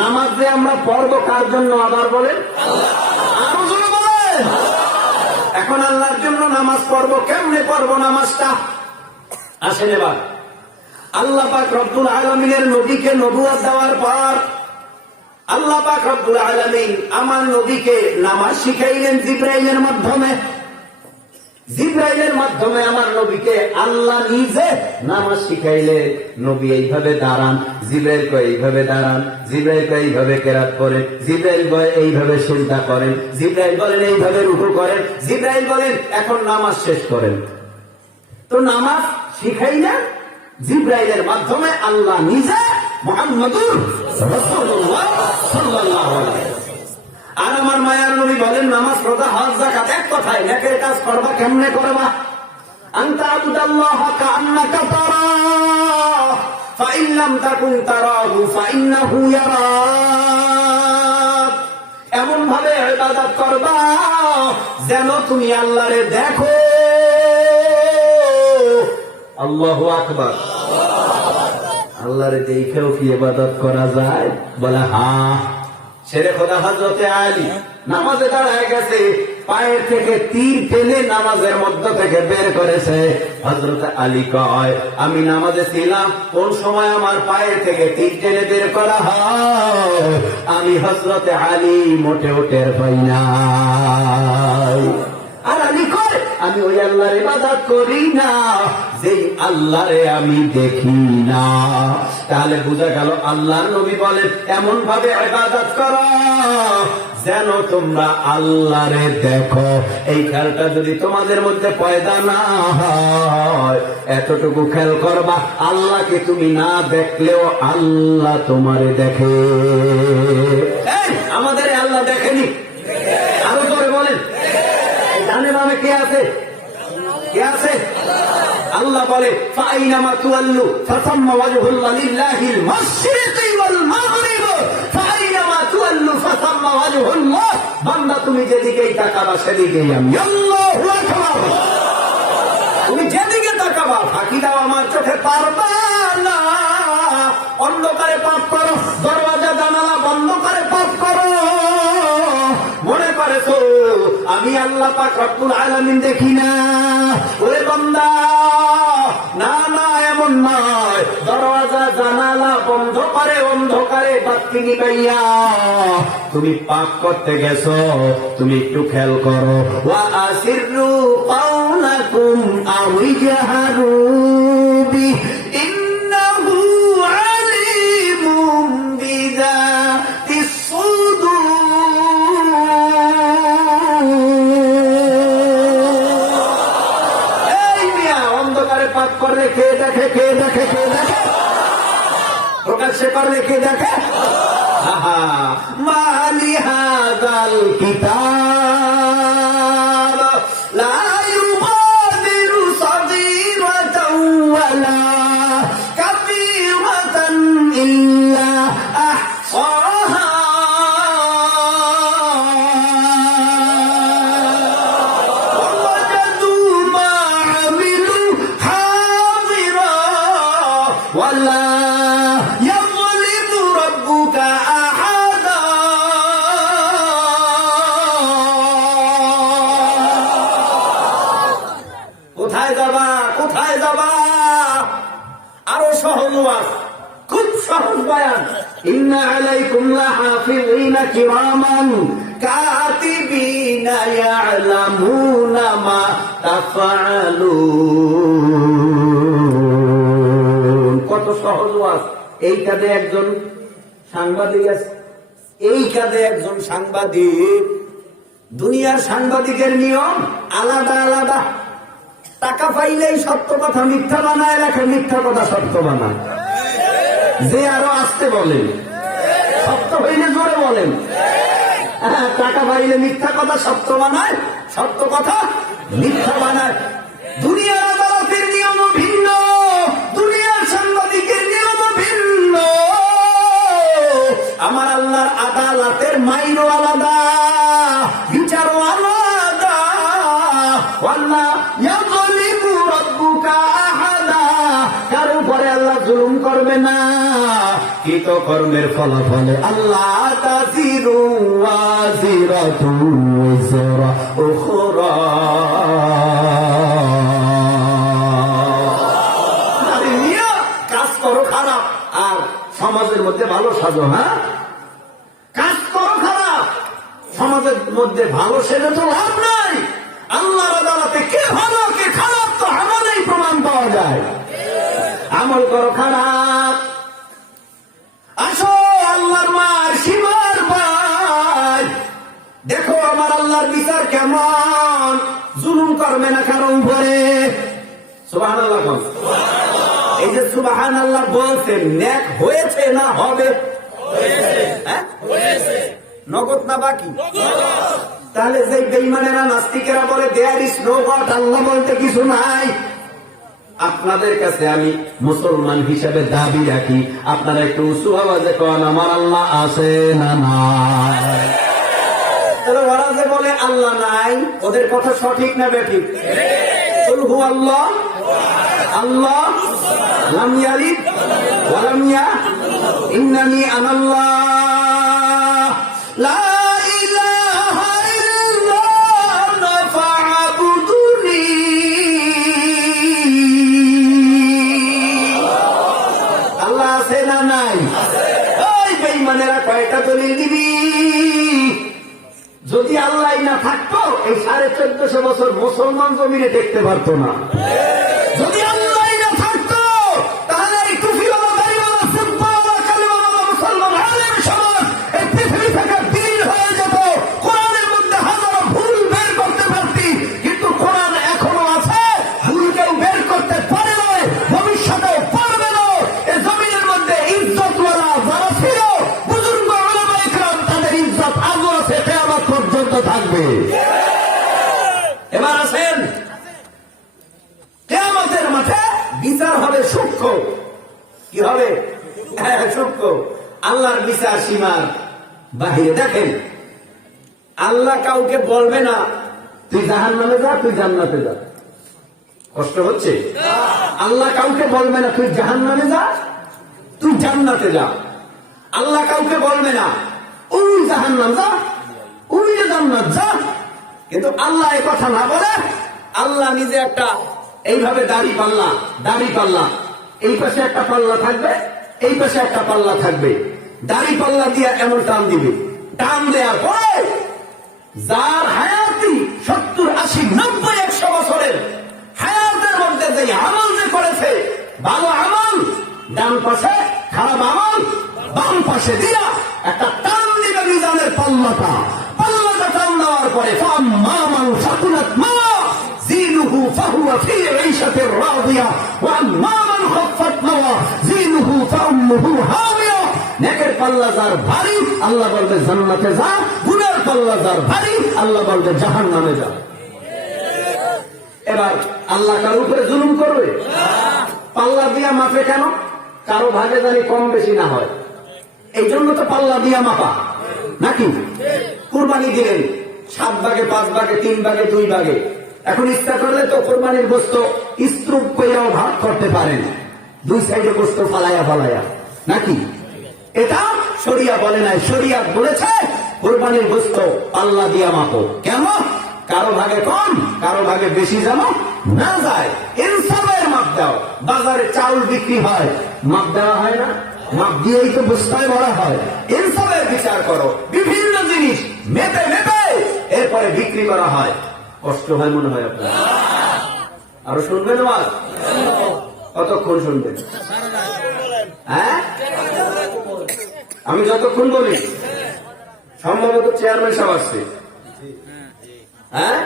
নামাজ যে আমরা পড়বো কার জন্য আবার বলেন? আরো জোরে বলেন। এখন আল্লাহর জন্য নামাজ পড়বো, কেমনে পড়বো নামাজটা? আসেন এবার, আল্লাহ পাক রব্বুল আলামিনের নবীকে নবুয়ত দেওয়ার পর আল্লাহ পাক রব্বুল আলামিন আমার নবীকে নামাজ শিখাইলেন জিবরাইলের মাধ্যমে। জিবরাইলের মাধ্যমে আমার নবীকে আল্লাহ নিজে নামাজ শিখাইলেন। নবী এইভাবে দাঁড়ান, জিবরাইল কয় এইভাবে দাঁড়ান, জিবরাইল কয় এইভাবে কেরাত করেন, জিবরাইল কয় এইভাবে সিজদা করেন, জিবরাইল বলেন এইভাবে রুকু করেন, জিবরাইল বলেন এখন নামাজ শেষ করেন। তো নামাজ শিখাইলেন জিবরাইলের মাধ্যমে আল্লাহ নিজে মুহাম্মদুর রাসূলুল্লাহ সাল্লাল্লাহু আলাইহি ওয়াসাল্লাম। আর আমার মায়ার নবী বলেন নামাজ, রোজা, হজ, যাকাত এক কথায় নেকের কাজ করবা। কেমনে করবা? আনতা আবুদাল্লাহ কাআন্নাকা তারাহু ফাইন লাম তাকুন তারাহু ফাইন্নাহু ইয়ারাক। এমন ভাবে ইবাদত করবা যেন তুমি আল্লাহরে দেখো। আল্লাহু আকবার। আল্লাহরে দেখেও কি ইবাদত করা যায়? বলে হ্যাঁ। ছেলে খোদা হযরতে আলী নামাজে দাঁড়ায় গেছে, পায়ের থেকে তীর টেনে নামাজের মধ্য থেকে বের করেছে। হযরত আলী কয়, আমি নামাজে ছিলাম, কোন সময় আমার পায়ের থেকে তীর টেনে বের করা হয় আমি হযরতে আলী মোটেও টের পাই না। আর আলী কয়, আমি ওই আল্লাহর ইবাদত করি না যেই আল্লাহরে আমি দেখি না। তাহলে বোঝা গেল আল্লাহর নবী বলেন এমন ভাবে ইবাদত করো যেন তোমরা আল্লাহরে দেখো। এই খেয়ালটা যদি তোমাদের মধ্যে পয়দা না হয়, এতটুকু খেয়াল করবা, আল্লাহকে তুমি না দেখলেও আল্লাহ তোমারে দেখে। আমাদের আল্লাহ দেখেনি? আরো করে বলেন, জানে বামে কে আছে? কে আছে? আল্লাহ বলে, ফাইনামা তুয়াল্লু ফাসাম্মা ওয়াজহুল্লাহি লিল্লাহিল মাশরিকি ওয়াল মাগরিব, ফাইনামা তুয়াল্লু ফাসাম্মা ওয়াজহুল্লাহ। বান্দা তুমি যেদিকেই তাকাবা সেদিকেই আমি। আল্লাহু আকবার। তুমি যেদিকে তাকাবা, ফাঁকি দাও আমার চোখে পারবা না। অন্ধকারে পাপ করো, দরওয়াজা জানালা বন্ধ করে পাপ করো, মনে করেছো আমি আল্লাহ পাক রব্বুল আলামিন দেখি না। ওরে বান্দা, না না, এমন নয়। দরওয়াজা জানালা বন্ধ করে অন্ধকারে বাতি নিবাইয়া তুমি পাপ করতে গেছো, তুমি একটু খেয়াল করো। ওয়া আসিররু কাওলাকুম আও ইজহারু বিহি ইন্নাহু আলিমুম বিযাতিস সুদূর। পাপ করলে কে দেখে? কে দেখে? কে দেখে? প্রকাশ্যে করলে কে দেখে? মালি হাযাল কিতাব লা ইউগাদিরু সাগীরাতাও ওয়ালা কাবীরাতান ইল্লা আহসাহা। কোথায় যাবা? কোথায় যাবা? আরো সহজ ওয়াজ, খুব সহজ বয়ান। ইন্না আলাইকুম লাহাফিযিনা কিরামান কাতিবিনা ইয়ালামুনা মা তাফআলুন। কত সহজ ওয়াজ। এই কাঁধে একজন সাংবাদিক আছে, এই কাঁধে একজন সাংবাদিক। দুনিয়ার সাংবাদিকের নিয়ম আলাদা আলাদা। টাকা পাইলেই সত্য কথা মিথ্যা বানায় রাখে, মিথ্যা কথা সত্য বানায়। যে আরো আসতে বলেন, সত্য হইলে জোরে বলেন। হ্যাঁ, টাকা পাইলে মিথ্যা কথা সত্য বানায়, সত্য কথা মিথ্যা বানায়। দুনিয়ার আদালতের নিয়ম ভিন্ন, দুনিয়ার সাংবাদিকের নিয়ম ভিন্ন। আমার আল্লাহর আদালতের মাইরও আলাদা, বিচারও আলাদা। আল্লাহ ইয়াযলিমু রাব্বুকা আহাদা। কারো উপরে আল্লাহ জুলুম করবে না। কৃত কর্মের ফলাফলে আল্লাহ তাযিরু ওয়াজিরাতুন ওযরা উখরা। আরে মিয়া, কাজ করো খারাপ আর সমাজের মধ্যে ভালো সাজো। হ্যাঁ, কাজ করো খারাপ, সমাজের মধ্যে ভালো সেজে তো লাভ নাই। আল্লাহর আদালতে কে ভালো কে খারাপ তো আমাদেরই প্রমাণ পাওয়া যায়। আমল করো খারাপ, আসো আল্লাহর মার সীমার পায়, দেখো আমার আল্লাহর বিচার কেমন। জুলুম করবে না কারো উপরে। সুবহানাল্লাহ। এই যে সুবহানাল্লাহ বলছেন, নেক হয়েছে না হবে? নগদ না বাকি? তাহলে যে বেঈমানেরা নাস্তিকেরা বলে দেয়ার ইজ নো গড, আল্লাহ বলতে কিছু নাই। আপনাদের কাছে আমি মুসলমান হিসেবে দাবি রাখি, আপনারা একটু উঁচু আওয়াজে কন আমার আল্লাহ আছে না নাই? ওরা যে বলে আল্লাহ নাই, ওদের কথা সঠিক না বেঠিক? কুল হু আল্লাহ আল্লাহ লাম ইয়ালিদ ওয়া লাম ইউলাদ ইন্নানি আনাল্লাহ। যদি আল্লাহ না থাকতো এই 1450 বছর মুসলমান জমিনে দেখতে পারতো না। যদি আল্লাহ না থাকতো তাহলে এই টুপিওয়ালা দাড়িওয়ালা সিম্পাওয়ালা কালিমাওয়ালা মুসলমান আলেম সমাজ এই পৃথিবী থেকে বিলীন হয়ে যেত। কোরআনের মধ্যে হাজারো ভুল বের করতে পারতি, কিন্তু কোরআন এখনো আছে, ভুল কেউ বের করতে পারে না, ভবিষ্যতেও পারবে না। এই জমিনের মধ্যে ইজ্জতওয়ালা যারা ছিল বুজুর্গ উলামা ইকরাম, তাদের ইজ্জত আজও আছে, কিয়ামত পর্যন্ত থাকবে। এবার আসেন, কিয়ামতের মাঠে বিচার হবে সূক্ষ্ম। কি হবে? সূক্ষ্ম। আল্লাহর বিচার সীমার বাহিরে। দেখেন, আল্লাহ কাউকে বলবে না তুই জাহান্নামে যা, তুই জান্নাতে যা। কষ্ট হচ্ছে? আল্লাহ কাউকে বলবে না তুই জাহান্নামে যা, তুই জান্নাতে যা। আল্লাহ কাউকে বলবে না ওই জাহান্নাম যা, ওই জান্নাত যা। কিন্তু আল্লাহ এই কথা না বলে আল্লাহ নিজে একটা এইভাবে দাড়ি পাল্লা, এই পাশে একটা পাল্লা থাকবে, এই পাশে একটা পাল্লা থাকবে। দাড়ি পাল্লা দিয়ে এমন টান দিবে, টান দেওয়ার পরে যার হায়াতি 70, 80, 90, 100 বছরের হায়াতের মধ্যে যে আমল যে করেছে, ভালো আমল ডান পাশে, খারাপ আমল বাম পাশে দিয়া একটা টান দিবে মিজানের পাল্লাটা টান দেওয়ার পরে ফাম্মা মান সাকুলাত মাওয়াজিনুহু ফাহুয়া ফি ঈশাতির রাদিয়া ওয়া আম্মা মান খাফফাত মাওয়াজিনুহু ফাউম্মুহু হাওিয়া। নেকের পাল্লা যার ভারী আল্লাহ বলবে জান্নাতে যা, গুনার পাল্লা যার ভারী আল্লাহ বলবে জাহান্নামে যা। এবার আল্লাহ কার উপরে জুলুম করবে? পাল্লা দিয়া মাপে কেন? কারো ভাগে জানি কম বেশি না হয়, এই জন্য তো পাল্লা দিয়া মাপা, নাকি? কুরবানি দিলেন 7 ভাগে, 5 ভাগে, 3 ভাগে, 2 ভাগে। এখন ইচ্ছা করলে তো কোরবানির গোশত স্তূপ কইরাও ভাগ করতে পারেন, 2 সাইডে গোশত ফালাইয়া, নাকি? এটা শরিয়া বলে নাই। শরিয়া বলেছে কোরবানির গোশত পাল্লা দিয়া মাপো। কেন? কারো ভাগে কম, কারো ভাগে বেশি যেন না যায়। ইনসাফের মাপ দাও। বাজারে চাউল বিক্রি হয়, মাপ দেওয়া হয় না? মাপ দিয়েই তো বস্তায় ভরা হয়। ইনসাফের বিচার করো। বিভিন্ন জিনিস মেপে এরপরে বিক্রি করা হয়। কষ্ট হয় মনে হয় আপনার? আরো শুনবেন? আবার কতক্ষণ শুনবেন? হ্যাঁ, আমি যতক্ষণ বলি। সম্ভবত চেয়ারম্যান সাহেব আসছে। হ্যাঁ,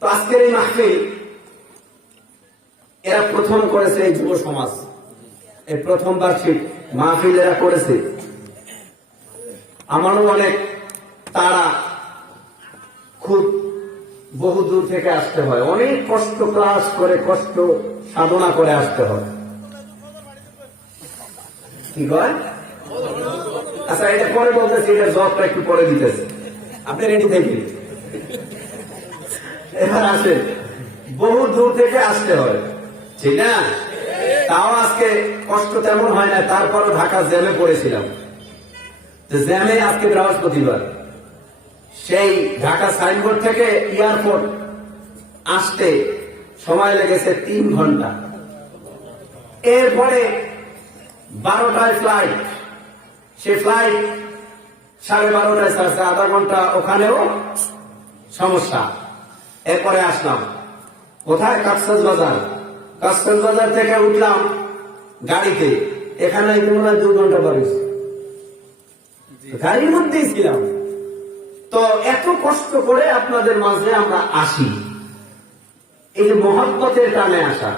তো আজকের এই মাহফিল এরা প্রথম করেছে, এই যুব সমাজ এই প্রথম বার্ষিক মাহফিল এরা করেছে। আমারও অনেক তারা খুব বহু দূর থেকে আসতে হয়, অনেক কষ্ট ক্লাস করে, কষ্ট সাধনা করে আসতে হয়। কি কয়? আচ্ছা, এটা পরে বলতেছি, এটা জবটা একটু পরে দিতেছে, আপনি রেডি থাকেন। এবার আসেন, বহু দূর থেকে আসতে হয়, ঠিক না? তাও আজকে কষ্ট তেমন হয় না, তারপরও ঢাকা জ্যামে পড়েছিলাম। জ্যামে আজকে বৃহস্পতিবার, সেই ঢাকা সাইনবোর্ড থেকে এয়ারপোর্ট আসতে সময় লেগেছে 3 ঘন্টা। এরপরে 12টায় ফ্লাইট, সে ফ্লাইট 12:30টায় ছাড়ছে, আধা ঘন্টা ওখানেও সমস্যা। এরপরে আসলাম কোথায়? কক্সবাজার থেকে উঠলাম গাড়িতে, এখানে 2 ঘন্টা বাড়ি, গাড়ির মধ্যেই ছিলাম। তো এত কষ্ট করে আপনাদের মাঝে আমরা আসি, এই যে মহব্বতের টানে আসা,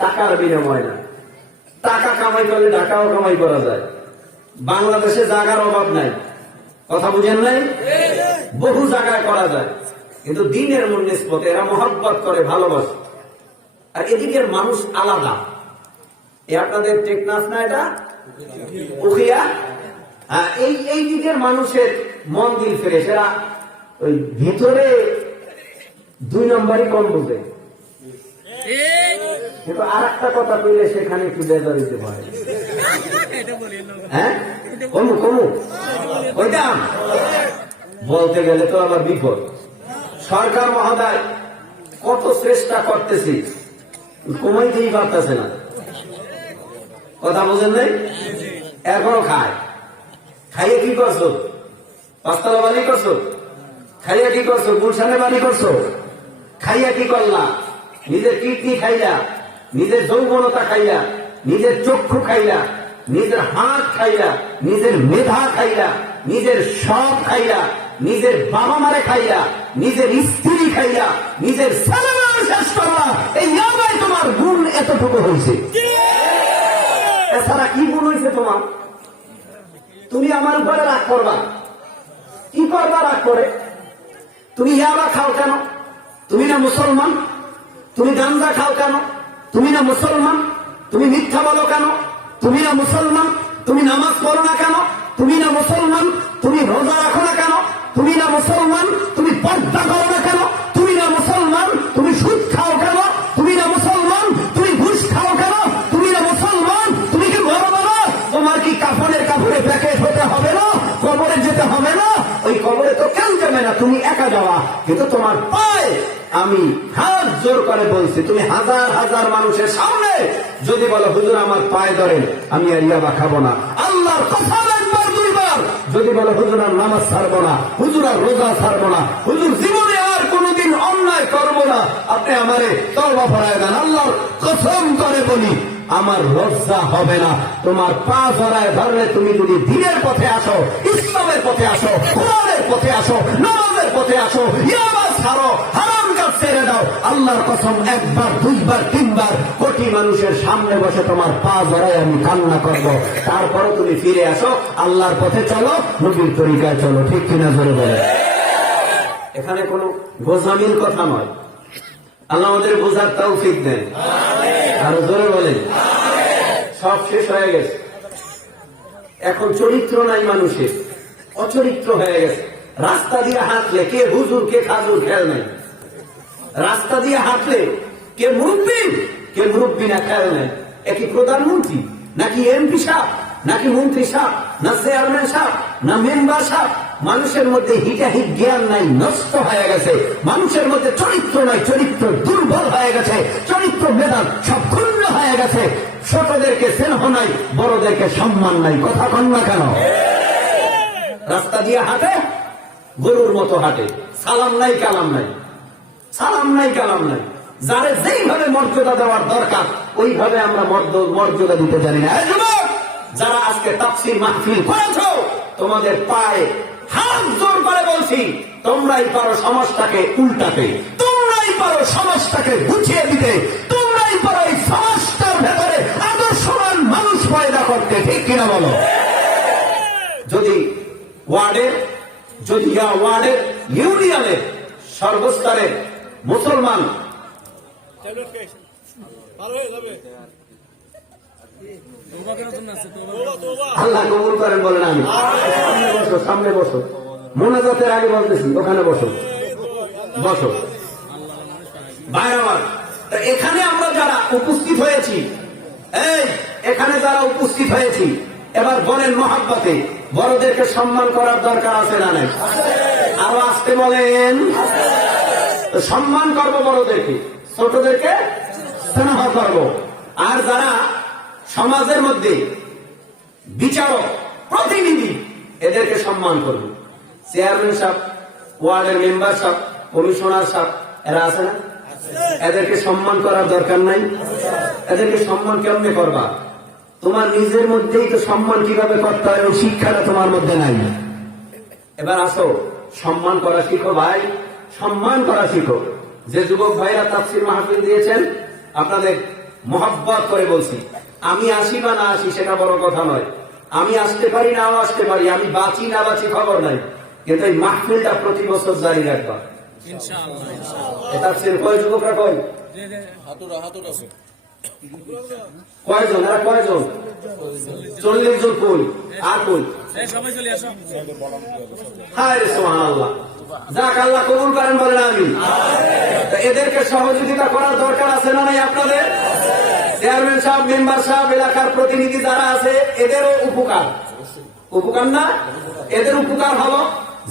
টাকার বিনিময় না। টাকা কামাই করলে ঢাকাও কামাই করা যায়। বাংলাদেশে জায়গার অভাব নাই, কথা বুঝেন নাই? বহু জায়গায় করা যায়, কিন্তু দিনের মূল নিসবতে এরা মহব্বত করে, ভালোবাসে। আর এদিকের মানুষ আলাদা। আপনাদের টেকনাফ না এটা উখিয়া, এই দিকের মানুষের মন দিল ফেরে, সেরা ওই ভিতরে 2 নম্বরই কম বুঝে। কিন্তু আর একটা কথা কইলে সেখানে একটু বেজার দিতে পারে। হ্যাঁ, কমু ওইটা বলতে গেলে তো আবার বিপদ। সরকার মহোদয় কত চেষ্টা করতেছি, কমাইতেই পারতেছে না, কথা বোঝেন নাই? এখনো খাইয়ে কি করছো? পাঁচতলা বাড়ি করছো, খাইয়া কি করছো? গুলশানে বাড়ি করছো, খাইয়া কি করলা? নিজের কিডনি খাইলা, নিজের যৌবনতা খাইলা, নিজের চক্ষু খাইলা, নিজের হাত খাইলা, নিজের মেধা খাইলা, নিজের সব খাইলা, নিজের বাবা মারে খাইলা, নিজের স্ত্রী খাইলা, নিজের ছেলেমেয়ে শেষ করলা। এই ইয়াবাই তোমার গুণ এতটুকু হয়েছে। এছাড়া কি গুণ হয়েছে তোমার? তুমি আমার উপরে রাগ করবা, কি করবা রাগ করে? তুমি ইয়াবা খাও কেন? তুমি না মুসলমান? তুমি গাঞ্জা খাও কেন? তুমি না মুসলমান? তুমি মিথ্যা বলো কেন? তুমি না মুসলমান? তুমি নামাজ পড়ো না কেন? তুমি না মুসলমান? তুমি রোজা রাখো না কেন? তুমি না মুসলমান? তুমি পর্দা করো না কেন? তুমি না মুসলমান? তুমি সুদ খাও কেন? তুমি না মুসলমান? তুমি ঘুষ খাও কেন? তুমি না মুসলমান? তুমি কি বড় বড়? তোমার কি কাফনের কাপড়ে প্যাকেট হতে হবে না? কবরে যেতে হবে না? ওই কবরে তো কেউ যাবে না, তুমি একা যাওয়া। কিন্তু তোমার পায়ে আমি হাত জোর করে বলছি, তুমি হাজার হাজার মানুষের সামনে যদি বলো হুজুর আমার পায়ে ধরেন, আমি আর ইয়াবা খাবো না, আল্লাহর কসম একবার দুইবার যদি বলো হুজুর আর নামাজ ছাড়বো না, হুজুর আর রোজা ছাড়বো না, হুজুর জীবনে আর কোনোদিন অন্যায় করবো না, আপনি আমারে তওবা ফরায় দেন, আল্লাহর কসম করে বলি আমার লজ্জা হবে না। তোমার পা জড়ায় ধরলে তুমি যদি দ্বীনের পথে আসো, ইসলামের পথে আসো, কোরআনের পথে আসো, নামাজের পথে আসো, ইয়াবা ছাড়ো, হারাম কাজ ছেড়ে দাও, আল্লাহর কসম একবার দুইবার তিনবার কোটি মানুষের সামনে বসে তোমার পা জড়ায় আমি কান্না করবো, তারপরে তুমি ফিরে আসো, আল্লাহর পথে চলো, নবীর তরিকায় চলো। ঠিক কিনা জোরে বলে? এখানে কোনো গোজামিল কথা নয়। আল্লাহ আমাদের বোঝার তৌফিক দেন। আরো জোরে বলে। সব শেষ হয়ে গেছে, এখন চরিত্র নাই মানুষের, অচরিত্র হয়ে গেছে। রাস্তা দিয়ে হাঁটলে কে হুজুর কে খাজুর খেয়াল নেই, রাস্তা দিয়ে হাঁটলে কে মুরব্বী না খেয়াল নেই। একই প্রধানমন্ত্রী নাকি এমপি সাহেব নাকি মন্ত্রী সাহেব না চেয়ারম্যান সাহেব না মেম্বার সাহেব, মানুষের মধ্যে হিটাহিট জ্ঞান নাই, নষ্ট হয়ে গেছে। মানুষের মধ্যে চরিত্র নাই, চরিত্র দুর্বল হয়ে গেছে, চরিত্র মেধান সব ক্ষুণ্ণ হয়ে গেছে। ছোটদেরকে স্নেহ নাই, বড়দেরকে সম্মান নাই। কথা কন না কেন? রাস্তা দিয়ে হাঁটে গরুর মতো হাঁটে, সালাম নাই কালাম নাই, সালাম নাই কালাম নাই। যারে যেইভাবে মর্যাদা দেওয়ার দরকার ওইভাবে আমরা মর্যাদা দিতে জানি না। যারা আজকে তাফসীর মাহফিল করেছো, তোমাদের পায়ে হাত জোর করে বলছি, তোমরাই পারো সমাজটাকে উল্টাতে, তোমরাই পারো সমাজটাকে গুছিয়ে দিতে, তোমরাই পারো এই সমাজটার ভেতরে আদর্শবান মানুষ পয়দা করতে। ঠিক কিনা বলো? যদি ওয়ার্ডের ইউনিয়নের সর্বস্তরের মুসলমান আল্লাহ কবুল করেন বলেন। আমি সামনে বসো, মোনাজাতের আগে বলতেছি, ওখানে বসো ভাইরা আমার। এখানে আমরা যারা উপস্থিত হয়েছি, এখানে যারা উপস্থিত হয়েছি, এবার বলেন মহাব্বতে বড়দেরকে সম্মান করার দরকার আছে না নাই? আরো আসতে বলেন। সম্মান করবো বড়দেরকে, ছোটদেরকে স্নেহ করবো। আর যারা সমাজের মধ্যে বিচারক প্রতিনিধি, এদেরকে সম্মান করবো। চেয়ারম্যান সাহেব, ওয়ার্ডের মেম্বার সাহেব, কমিশনার সাহেব, এরা আছে না? এদেরকে সম্মান করার দরকার নাই? এদেরকে সম্মান কেমনে করবা? তোমার নিজের মধ্যেই তো সম্মান কিভাবে করতে হয় ওই শিক্ষাটা তোমার মধ্যে নাই। এবার আসো, সম্মান করা শিখো ভাই, সম্মান করা শিখো। যে যুবক ভাইরা তাফসীর মাহফিল দিয়েছেন, আপনাদের মহব্বত করে বলছি, আমি আসি বা না আসি সেটা বড় কথা নয়, আমি আসতে পারি নাও আসতে পারি, আমি বাঁচি না বাঁচি খবর নাই, কিন্তু এই মাহফিলটা প্রতি বছর জারি রাখবা ইনশাআল্লাহ। তাফসীর কয় যুবকরা কয়? কয়জন? এরা কয়জন? 40 জন। কই আর কই? হায় রে সুবহানাল্লাহ। যাক, আল্লাহ কবুল করেন বলেন আমি। এদেরকে সহযোগিতা করার দরকার আছে না নাই আপনাদের? চেয়ারম্যান সাহেব, মেম্বার সাহেব, এলাকার প্রতিনিধি যারা আছে, এদেরও উপকার না? এদের উপকার হলো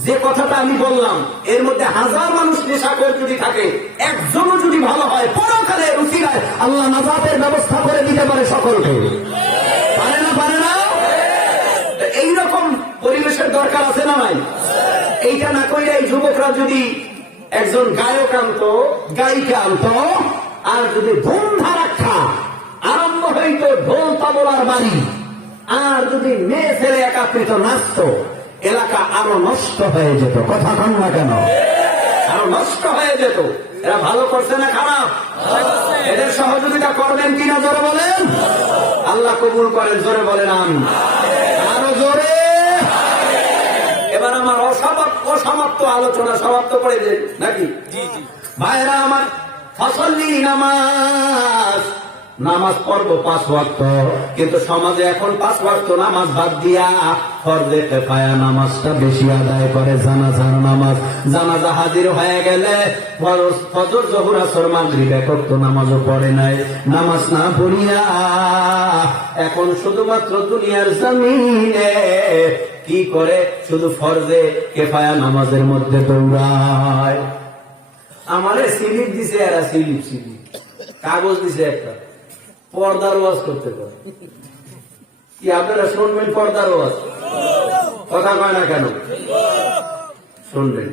যে কথাটা আমি বললাম, এর মধ্যে হাজার মানুষ নেশাখোর যদি থাকে, একজনও যদি ভালো হয়, পরকালে রুচিরায় আল্লাহ নাজাতের ব্যবস্থা করে দিতে পারে সকলকে। পারে না? এইরকম পরিবেশের দরকার আছে না নাই? এইটা না কইরা এই যুবকরা যদি একজন গায়ক আনতো, গায়িকা আনতো, আর যদি ধুমধারাক্ষা আরম্ভ হইতো ঢোল তাবলার বাড়ি, আর যদি মেয়ে ছেলে একাত্রিত নাচতো, এলাকা আরো নষ্ট হয়ে যেত। কথা কন না কেন? আরো নষ্ট হয়ে যেত। এরা ভালো করছে না খারাপ? এদের সহযোগিতা করবেন কিনা জোরে বলেন। আল্লাহ কবুল করেন, জোরে বলেন আমিন। আরো জোরে। এবার আমার অসমাপ্ত আলোচনা সমাপ্ত করে দেন নাকি? ভাইরা আমার, ফসলি নামাজ পড়ব 5 ওয়াক্ত, কিন্তু সমাজে এখন 5 ওয়াক্ত নামাজ বাদ দিয়া ফরজে কিফায়া নামাজটা বেশি আদায় করে। জানাজার নামাজ, জানাজা হাজির হয়ে গেলে ফজর, জোহর, আসর, মাগরিব একক তো নামাজও পড়ে নাই। নামাজ না পড়িয়া এখন শুধুমাত্র দুনিয়ার জমিনে কি করে? শুধু ফরজে কিফায়া নামাজের মধ্যে দৌড়ায়। আমারে সিলিপ দিছে, এরা সিলিপ কাগজ দিছে একটা, পর্দার ওয়াজ করতে পারে। কি আপনারা শুনবেন? পর্দার ওয়াজ কথা কয় না কেন? শুনবেন,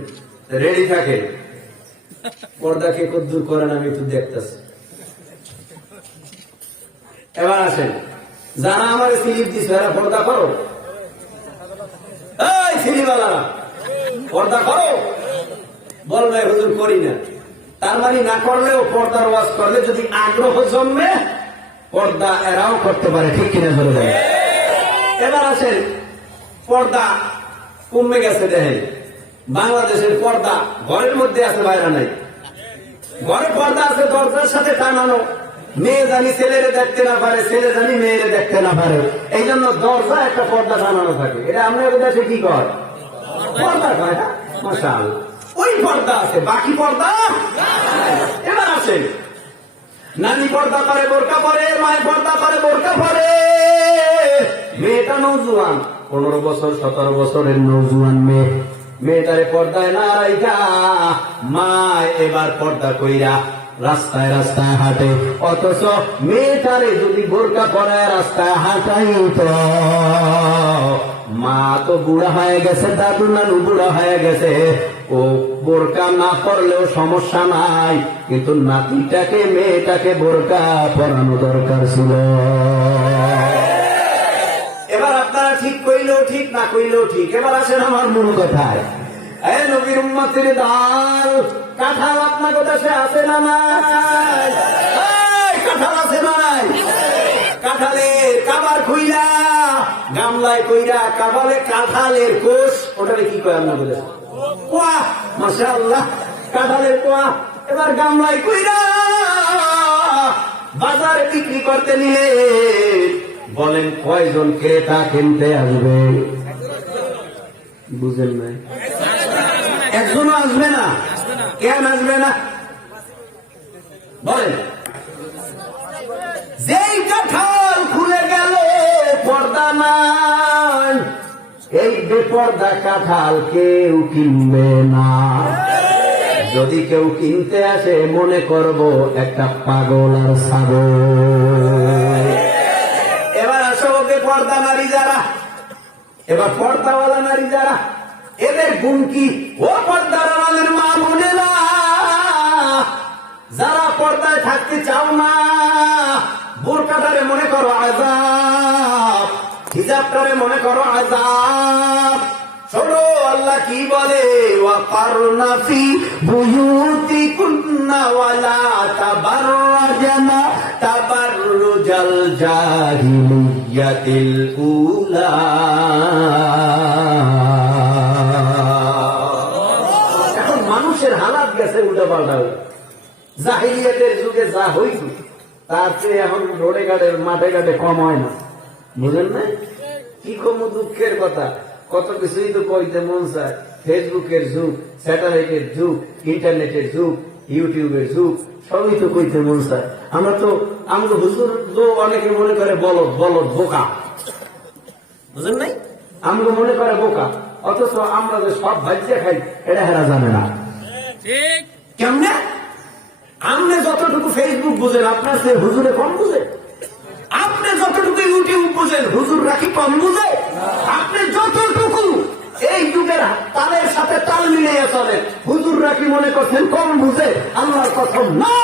রেডি থাকে। পর্দাকে কদ্দুর করেন আমি একটু দেখতেছি। এবার আসেন, যারা আমার স্লিপ দিচ্ছে এরা পর্দা করো। এই সিলিওয়ালারা পর্দা করো। বলবে হুজুর করি না। তার মানে না করলেও পর্দার ওয়াজ করলে যদি আগ্রহ জন্মে পর্দা এরাও করতে পারে। ঠিক কিনা ধরে দেয়। এবার আসেন, পর্দা কমে গেছে। দেখেন বাংলাদেশের পর্দা ঘরের মধ্যে আছে, বাইরে নাই। ঘরে পর্দা আছে দরজার সাথে টানানো, মেয়ে জানি ছেলেরে দেখতে না পারে, ছেলে জানি মেয়েরে দেখতে না পারে। এই জন্য দরজা একটা পর্দা টানানো থাকে। এটা আমাদের দেশে কি কর? পর্দা কয় না। মাশাআল্লাহ, ওই পর্দা আছে, বাকি পর্দা। এবার আসেন, নানি পর্দা করে বোরকা পরে, মায়ের পর্দা করে বোরকা পরে। মেয়েটা নওজোয়ান, 15 বছর 17 বছরের নওজোয়ান মেয়ে, মেয়েটারে পর্দায় না রাইখা মা এবার পর্দা কইরা রাস্তায় রাস্তায় হাঁটে। অথচ মেয়েটারে যদি বোরকা পরে রাস্তায় হাঁটাই তো মা তো বুড়া হয়ে গেছে, দাদু নানু বুড়া হয়ে গেছে, ও বোরকা না পরলেও সমস্যা নাই, কিন্তু নাতিটাকে মেয়েটাকে বোরকা পরানো দরকার ছিল। এবার আপনারা ঠিক কইলেও ঠিক, না কইলেও ঠিক। এবার আসেন আমার মূল কথায়। এই নবীর উম্মতের দল, কাঁঠাল আপনার কাছে আছে না নাই? কাঁঠাল আছে না নাই? কাঁঠালের কাবার খুইলা গামলায় কইরা কাবালে কাঁঠালের কোষ, ওটাকে কি কয় আপনার কাছে? কোয়া। মাশাআল্লাহ, কাঁঠালের কোয়া। এবার গামলায় কইরা বাজারে বিক্রি করতে নিলে বলেন কয়জন ক্রেতা কিনতে আসবে? বুঝেন নাই? একজনও আসবে না। কেন আসবে না বলেন? যেই কাঁঠাল খুলে গেল পর্দা নাই, এই বেপর্দা কাঁঠাল কেউ কিনবে না। যদি কেউ কিনতে আসে মনে করব একটা পাগল আর ছাগল। এবার আসো বেপর্দা নারী যারা, এবার পর্দাওয়ালা নারী যারা, এদের গুণ কি? ও পর্দার আড়ালের মা বোনেরা, যারা পর্দায় থাকতে চাও না, বোরকাটারে মনে করো আযাব, হিজাবটারে মনে করো আযাব। শোনো আল্লাহ কি বলে, ওয়াকারনা ফি বুয়ুতিকুন্না ওয়ালা তাবাররাজনা তাবাররুজাল জাহিলিয়াতিল উলা। এখন মানুষের হালাত গেছে উল্টা পাল্টা। জাহিলিয়াতের যুগে যা হইত তার চেয়ে এখন রোডে ঘাটে মাঠে ঘাটে কম হয় না। বুঝলেন না? কি কম দুঃখের কথা। কত কিছুই তো কইতে মন চায়। ফেসবুকের যুগ, স্যাটেলাইটের যুগ, ইন্টারনেটের যুগ, ইউটিউবের যুগ, সবই তো কইতে মন চায়। আমরা তো আমাদের হুজুর তো অনেকে মনে করে বলদ বলদ বোকা। বুঝলেন নাই? আমরা মনে করে বোকা, অথচ আমরা যে সব ভাজ্যে খাই এটা হেরা জানে না। কেমনে? আপনি যতটুকু ফেসবুক বুঝেন আপনার সে হুজুরে কম বুঝে? আপনি যতটুকু ইউটিউব বুঝেন হুজুর রাখি কম বুঝে? আপনি যতটুকু এই যুগের তালের সাথে করছেন কম বুঝে, আল্লাহর কসম না,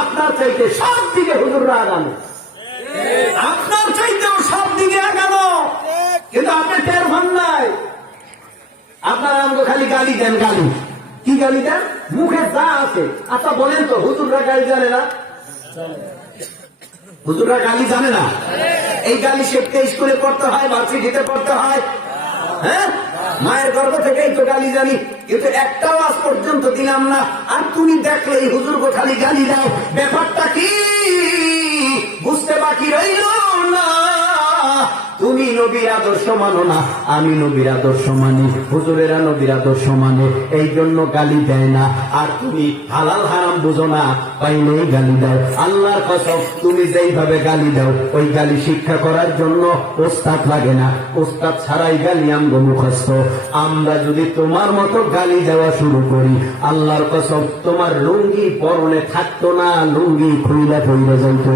আপনার চাইতে সব দিকে হুজুররা আগানো, আপনার চাইতেও সব দিকে আগানো, কিন্তু আপনি টের ভান নাই। আপনারা আমাকে খালি গালি দেন, গালি কি গালি দেন? মুখে যা আছে। আচ্ছা বলেন তো, হুজুররা গালি জানে না? হুজুররা গালি জানে না? এই গালি শিখতে স্কুলে পড়তে হয়, ভার্সিটিতে পড়তে হয়। হ্যাঁ, মায়ের গর্ভ থেকেই তো গালি জানি, কিন্তু একটাও আজ পর্যন্ত দিলাম না। আর তুমি দেখলে এই হুজুরকে খালি গালি দাও, ব্যাপারটা কি বুঝতে বাকি রইল না। তুমি নবীর আদর্শ মানো না, আমি নবীর আদর্শ মানি, হুজুরেরা নবীর আদর্শ মানে, এই জন্য গালি দেয় না। আর তুমি হালাল হারাম বুঝো না, পাইলেই গালি দাও। আল্লাহর কসম, তুমি যেইভাবে গালি দাও, ওই গালি শিক্ষা করার জন্য ওস্তাদ লাগে না, ওস্তাদ ছাড়াই গালি আমগো মুখস্থ। আমরা যদি তোমার মতো গালি দেওয়া শুরু করি, আল্লাহর কসম তোমার লুঙ্গি পরনে থাকতো না, লুঙ্গি খুইলা খুইলা যাইতো।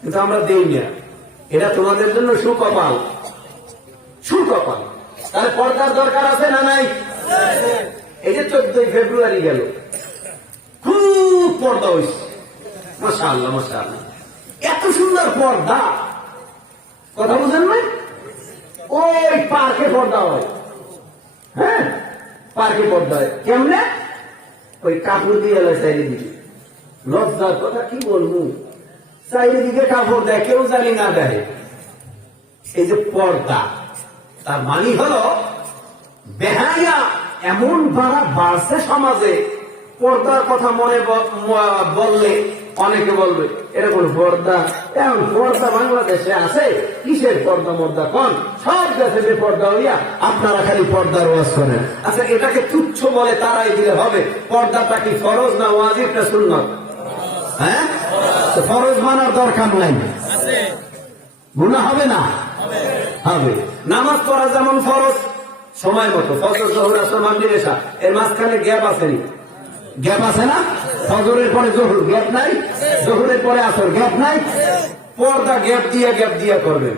কিন্তু আমরা দেই না, এটা তোমাদের জন্য সুকপাল, সুকপাল। তাহলে পর্দার দরকার আছে না নাই? এই যে 14 ফেব্রুয়ারি গেল, খুব পর্দা হয়েছে, মাশাআল্লাহ মাশাআল্লাহ, এত সুন্দর পর্দা, কথা বুঝেন না? ওই পার্কে পর্দা হয়, হ্যাঁ পার্কে পর্দা হয় কেমনে? ওই কাপড় দিয়ে এলো চারিদিকে, লজ্জার কথা কি বলবো, চারিদিকে কাপড় দেয়, কেউ জানি না দেয়। এই যে পর্দা, তার মানে হলো বেহায়া এমন বাড়ছে সমাজে। পর্দার কথা মনে বললে অনেকে বলবে এটা কোন পর্দা? এখন পর্দা বাংলাদেশে আছে, কিসের পর্দা মর্দা কোন? সব দেশে যে পর্দা হইয়া আপনারা খালি পর্দার ওয়াজ করেন। আচ্ছা, এটাকে তুচ্ছ বলে তারাই দিলে হবে? পর্দাটা কি ফরজ না ওয়াজিব না সুন্নাত? হ্যাঁ, ফরজ মানার দরকার নাই, গুনাহ হবে না? হবে। নামাজ পড়া যেমন ফরজ সময় মতো, ফজর জোহর আসর মাগরিব এশা, এর মাঝখানে গ্যাপ আসেনি? গ্যাপ আছে না? ফজরের পরে জোহর গ্যাপ নাই, জোহরের পরে আসর গ্যাপ নাই। পর্দা গ্যাপ দিয়া করবেন।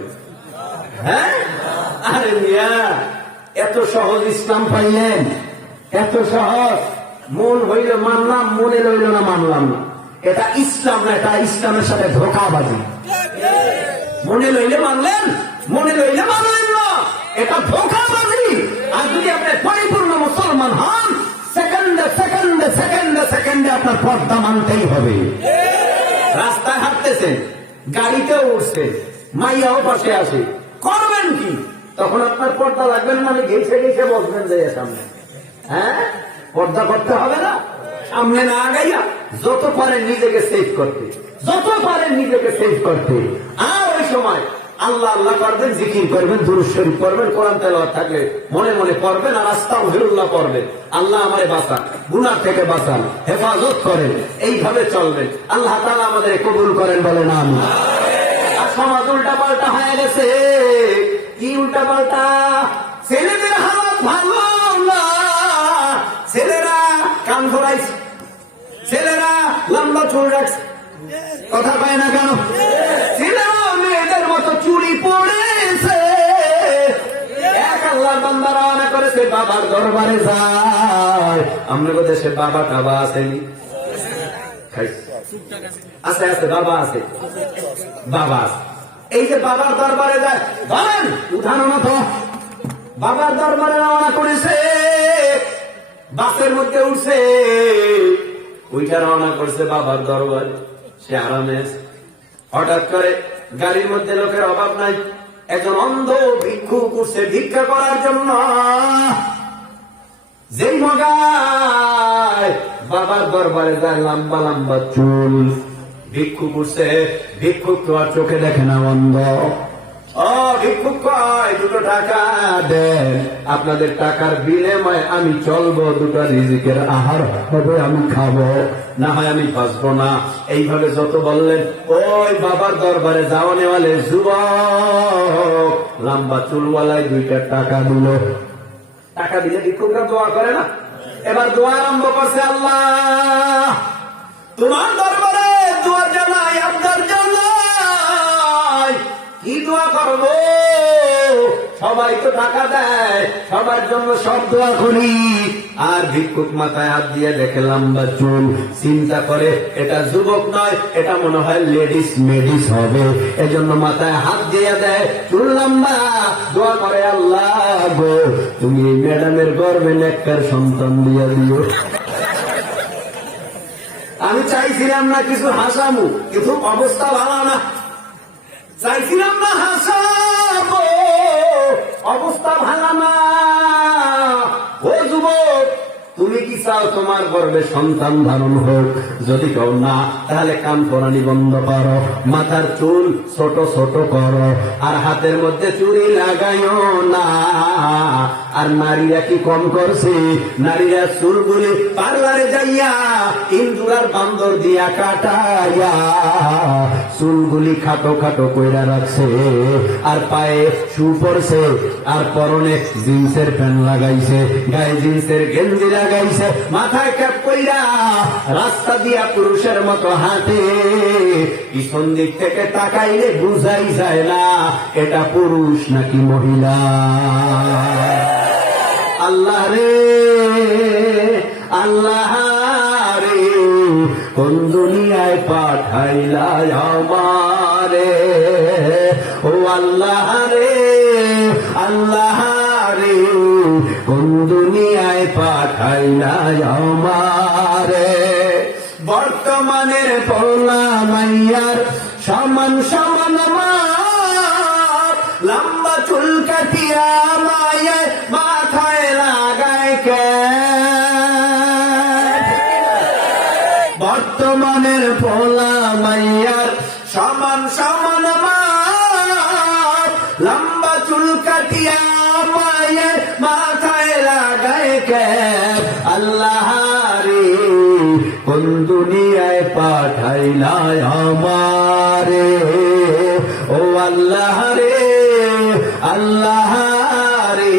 হ্যাঁ, আরে মিয়া, এত সহজ ইসলাম পাইলেন, এত সহজ। মন হইল মানলাম, মনে রইল না মানলাম না। এটা ইসলাম না, এটা ইসলামের সাথে ধোঁকাবাজি। মনে লইলে মানলেন, মনে লইলে মানলেন না, এটা ধোঁকাবাজি। আর যদি আপনি পরিপূর্ণ মুসলমান হন, সেকেন্ডে সেকেন্ডে সেকেন্ডে সেকেন্ডে আপনার পর্দা মানতেই হবে। রাস্তায় হাঁটতেছেন, গাড়িতেও উঠছে, মাইয়াও পাশে আসে, করবেন কি? তখন আপনার পর্দা লাগবেন, মানে ঘেসে ঘেসে বসবেন যে সামনে। হ্যাঁ, পর্দা করতে হবে না, সামনে না আগাইয়া যত পারেন নিজেকে সেভ করতে, যত পারেন নিজেকে সেভ করতে। আর ওই সময় আল্লাহ আল্লাহ করবেন, জিকির করবেন, দুরূদ শরীফ পড়বেন, কোরআন তেলাওয়াত থাকলে মনে মনে পড়বেন, আর আস্তাগফিরুল্লাহ পড়বেন। আল্লাহ আমারে বাঁচান, গুনাহ থেকে বাঁচান, হেফাজত করেন, এইভাবে চলবেন। আল্লাহ তাআলা আমাদের কবুল করেন, বলেন আমিন। আর সমাজ উল্টা পাল্টা হয়ে গেছে। কি উল্টা পাল্টা? ছেলেদের হালত ভালো না, ছেলেরা কান ঘোরাইছে, ছেলেরা লম্বা চুল রাখছে, কথা পায় না কেন? ছেলেরা মেয়েদের মতো চুড়ি পড়েছে। এক আল্লাহর বান্দা রওনা করেছে, বাবার দরবারে যায়। আমাদের দেশে বাবা টাবা আসেনি? আছে আছে, বাবা আছে, বাবা আছে। এই যে বাবার দরবারে যায়, বলেন উঠানো না তো। বাবার দরবারে রওনা করেছে, বাসের মধ্যে উঠছে, ওইটা রওনা করছে বাবার দরবারে। সে আরামে, হঠাৎ করে গাড়ির মধ্যে লোকের অভাব নাই, একজন অন্ধ ভিক্ষু করছে ভিক্ষা করার জন্য। যেই মগায় বাবার দরবারে যায়, লম্বা লম্বা চুল, ভিক্ষু করছে। ভিক্ষুক তো আর চোখে দেখে না, অন্ধ। ও ভিক্ষুক কয়, 2 টাকা দেন, আপনাদের টাকার বিনিময়ে আমি চলবো, 2টা রিজিকের আহার হবে, আমি খাবো, না হয় আমি বাঁচবো না। এইভাবে যত বললেন, ওই বাবার দরবারে যাওয়া নেওয়ালে যুবক লম্বা চুলওয়ালায় 2টা টাকা দিল। টাকা দিলে ভিক্ষুকরা দোয়া করে না? এবার দোয়া আরম্ভ করছে, আল্লাহ তোমার দরবারে দোয়া জানাই, আবদার জানাই। কি দোয়া করবো? সবাই তো টাকা দেয়, সবার জন্য সব দোয়া করি। আর ভিক্ষুক মাথায় হাত দিয়ে দেখে লম্বা চুল, চিন্তা করে এটা যুবক নয়, এটা মনে হয় লেডিস মেডিস হবে, এজন্য মাথায় হাত দিয়ে দেয়, চুল লম্বা, দোয়া করে আল্লাহ গো তুমি এই ম্যাডামের গর্ভে নেককার সন্তান দিয়ে দিও। আমি চাইছিলাম না কিছু হাসামু, কিন্তু অবস্থা ভালো না, চাইছিলাম না হাসাবো, অবস্থা ভালো না। ও যুবক, তুমি কি চাও তোমার গর্ভে সন্তান ধারণ হোক? যদি কেউ না, তাহলে কান পরানি বন্ধ করো, মাথার চুল ছোট ছোট করো, আর হাতের মধ্যে চুড়ি লাগাইও না। আর নারীরা কি কম করছে? নারীরা চুলগুলি পার্লারে যাইয়া ইন্দুরার বান্দর দিয়া কাটাইয়া চুলগুলি খাটো খাটো কইরা রাখছে, আর পায়ে শু পরছে, আর পরনে জিন্সের প্যান্ট লাগাইছে, গায়ে জিন্সের গেঞ্জি লাগাইছে, মাথায় ক্যাপ কইরা রাস্তা দিয়া পুরুষের মতো হাঁটে। পিছন দিক থেকে তাকাইলে বুঝাই যায় না এটা পুরুষ নাকি মহিলা। আল্লাহ রে আল্লাহ রে, কোন দুনিয়ায় পাঠাইলা আমারে? ও আল্লাহ রে আল্লাহ রে, কোন দুনিয়ায় পাঠাইলা আমারে? বর্তমানের পোলা মাইয়ার সমান সমান মাপ, লম্বা চুল কাটিয়া মায়ের মাথায় লাগায় কে? বর্তমানের পোলা মাইয়ার সমান সমান মাপ, লম্বা চুল কাটিয়া মায়ের মাথায় লাগায় কে? আল্লাহ রে কোন দুনিয়ায় পাঠাইলা আমারে? ও আল্লাহ রে আল্লাহ রে,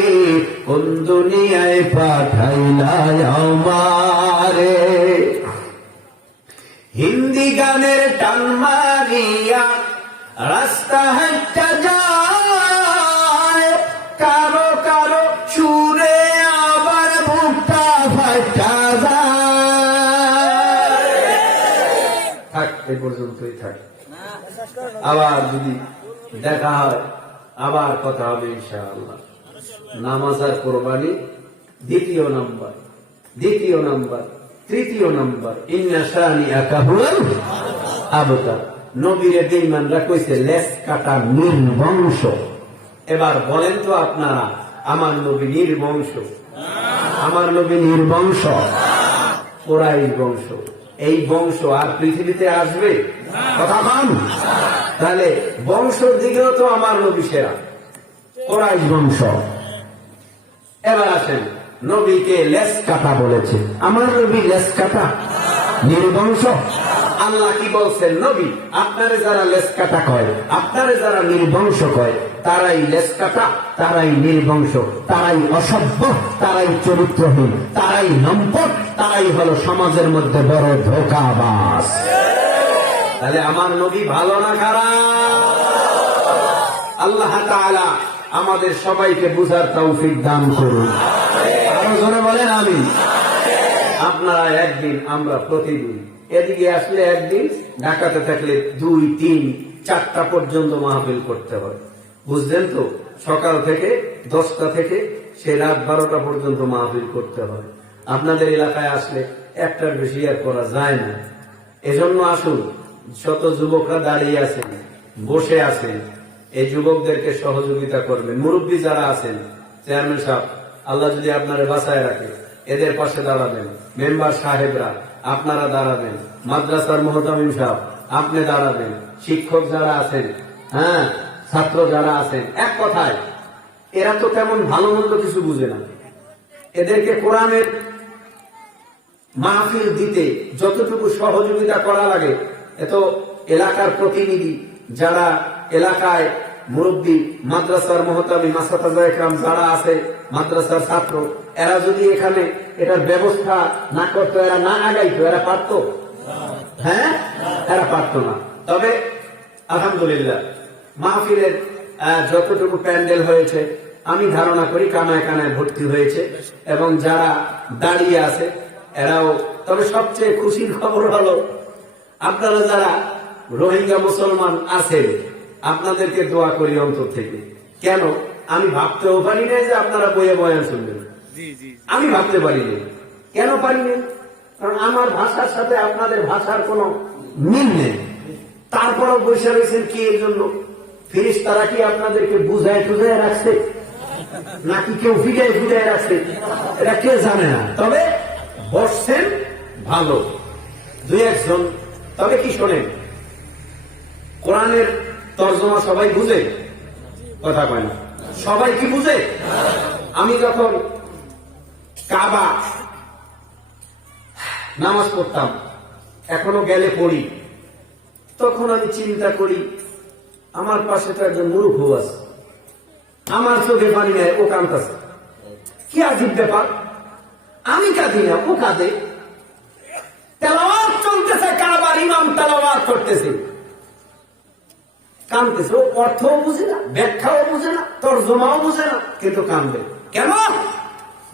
কোন দুনিয়ায় পাঠাইলা আমারে? হিন্দি গানের টান মারিয়া রাস্তা হাঁটা যায়, কারো কারো সুরে আবার বুকটা ফাটা যায়। থাক, এই পর্যন্তই থাক, আবার যদি দেখা হয় আবার কথা হবে ইনশাআল্লাহ। নামাজ আর কোরবানি দ্বিতীয় নাম্বার, দ্বিতীয় নাম্বার, তৃতীয় নাম্বার, ইন্না শানিআকা হুয়াল আবতার। নবীরে বেঈমানরা কইছে লেজ কাটা নির্বংশ। এবার বলেন তো আপনারা, আমার নবী নির্বংশ? আমার নবী নির্বংশ? কুরাইশ বংশ। এই বংশ আর পৃথিবীতে আসবে? কথা বল। তাহলে বংশের দিকেও তো আমার নবী সেরা, কুরাইশ বংশ। এবার আসেন, নবীকে লেজ কাটা বলেছে, আমার নবী লেজ কাটা নির্বংশ? আল্লাহ কি বলছেন? নবী আপনারে যারা লেজ কাটা কয়, আপনারে যারা নির্বংশ কয়, তারাই লেজ কাটা, তারাই নির্বংশ, তারাই অসভ্য, তারাই চরিত্রহীন, তারাই লম্পট, তারাই হলো সমাজের মধ্যে বড় ধোঁকাবাজ। তাহলে আমার নবী ভালো না খারাপ? আল্লাহ তাআলা আমাদের সবাইকে বুঝার তৌফিক দান করুন। আরো জোরে বলেন আমিন। আপনারা একদিন, আমরা প্রতিদিন, এদিকে আসলে একদিন, ঢাকাতে থাকলে 2, 3, 4টা পর্যন্ত মাহফিল করতে হয়, বুঝলেন তো? সকাল থেকে 10টা থেকে সে রাত 12টা পর্যন্ত মাহফিল করতে হয়। আপনাদের এলাকায় আসলে একটার বেশি আর করা যায় না। এজন্য আসুন, শত যুবকরা দাঁড়িয়ে আছেন, বসে আছেন, এই যুবকদেরকে সহযোগিতা করবেন। মুরব্বী যারা আছেন, চেয়ারম্যান সাহেব, আল্লাহ যদি আপনারা বাঁচায় রাখে, এদের পাশে দাঁড়াবেন। মেম্বার সাহেবরা আপনারা দাঁড়াবেন, মাদ্রাসার মুহতামিম সাহেব আপনি দাঁড়াবেন, শিক্ষক যারা আছেন, হ্যাঁ, ছাত্র যারা আছেন, এক কথায় এরা তো তেমন ভালো মন্দ কিছু বুঝে না। এদেরকে কোরআনের মাহফিল দিতে যতটুকু সহযোগিতা করা লাগে, এত এলাকার প্রতিনিধি যারা এলাকায় মুরব্বী, মাদ্রাসার মুহতামিম, মাসাতাজা ইকরাম যারা আছে, মাদ্রাসার ছাত্র, এরা যদি এখানে এটার ব্যবস্থা না করতো, এরা না আগাইতো, এরা পারতো? হ্যাঁ, এরা পারতো না। তবে আলহামদুলিল্লাহ মাহফিলের যতটুকু প্যান্ডেল হয়েছে, আমি ধারণা করি কানায় কানায় ভর্তি হয়েছে, এবং যারা দাঁড়িয়ে আছে এরাও। তবে সবচেয়ে খুশির খবর হলো আপনারা যারা রোহিঙ্গা মুসলমান আছেন, আপনাদেরকে দোয়া করি অন্তর থেকে। কেন? আমি ভাবতেও পারি না যে আপনারা বইয়ে বয়ান শুনবেন। আমি ভাবতে পারি না। কেন পারি না? কারণ আমার ভাষার সাথে আপনাদের ভাষার কোনো মিল নেই। তারপরও বসে রয়েছেন কি এর জন্য? ফেরেশতারা কি আপনাদেরকে বুঝায় টুঝায় রাখছে, নাকি কেউ ফিরায় ফিরায় রাখছে, এটা কে জানে না। তবে বসছেন ভালো, দুই একজন। তবে কি শোনেন, কোরআনের তর্জমা সবাই বুঝে? কথা কয় না। সবাই কি বুঝে? আমি যখন কাবা নামাজ পড়তাম, এখনো গেলে পড়ি, তখন আমি চিন্তা করি আমার পাশে তো একজন মূর্খ আছে, আমার চোখে পানি নেয়, ও কাঁদতেছে। কি আজীব ব্যাপার, আমি কাঁদি না, ও কাঁদে। তেলাওয়াত চলতেছে, কাবার ইমাম তেলাওয়াত করতেছে, কাঁদতেছে। ও অর্থও বুঝে না, ব্যাখ্যাও বুঝে না, তর্জমাও বুঝে না, কিন্তু কাঁদবে কেন?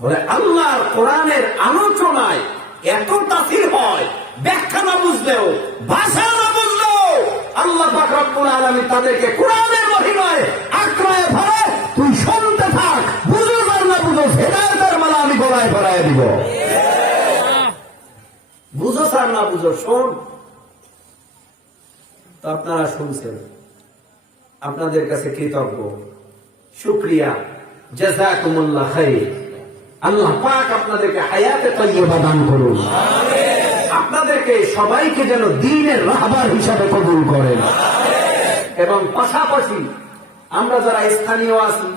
বলে আল্লাহর কোরআনের আলোচনায় এত তাসির হয়, ব্যাখ্যা না বুঝলেও, ভাষা না বুঝলেও আল্লাহ পাক রব্বুল আলামিন তাদেরকে কোরআনের মহিমায় আঁকড়ায় ধরে, তুই শুনতে থাক, বুঝো আর না বুঝো, হেদায়েতের মালা আমি গলায় ভরায় দিব। বুঝো আর না বুঝো, শোন। তো আপনারা শুনছেন, আপনাদের কাছে কৃতজ্ঞ, শুকরিয়া, জাযাকুমুল্লাহ খাইর। আল্লাহ পাক আপনাদেরকে হায়াতে তাইয়্যিবা দান করুন, আপনাদেরকে সবাইকে যেন দ্বীনের রাহবার হিসাবে কবুল করেন। এবং পাশাপাশি আমরা যারা স্থানীয় আছি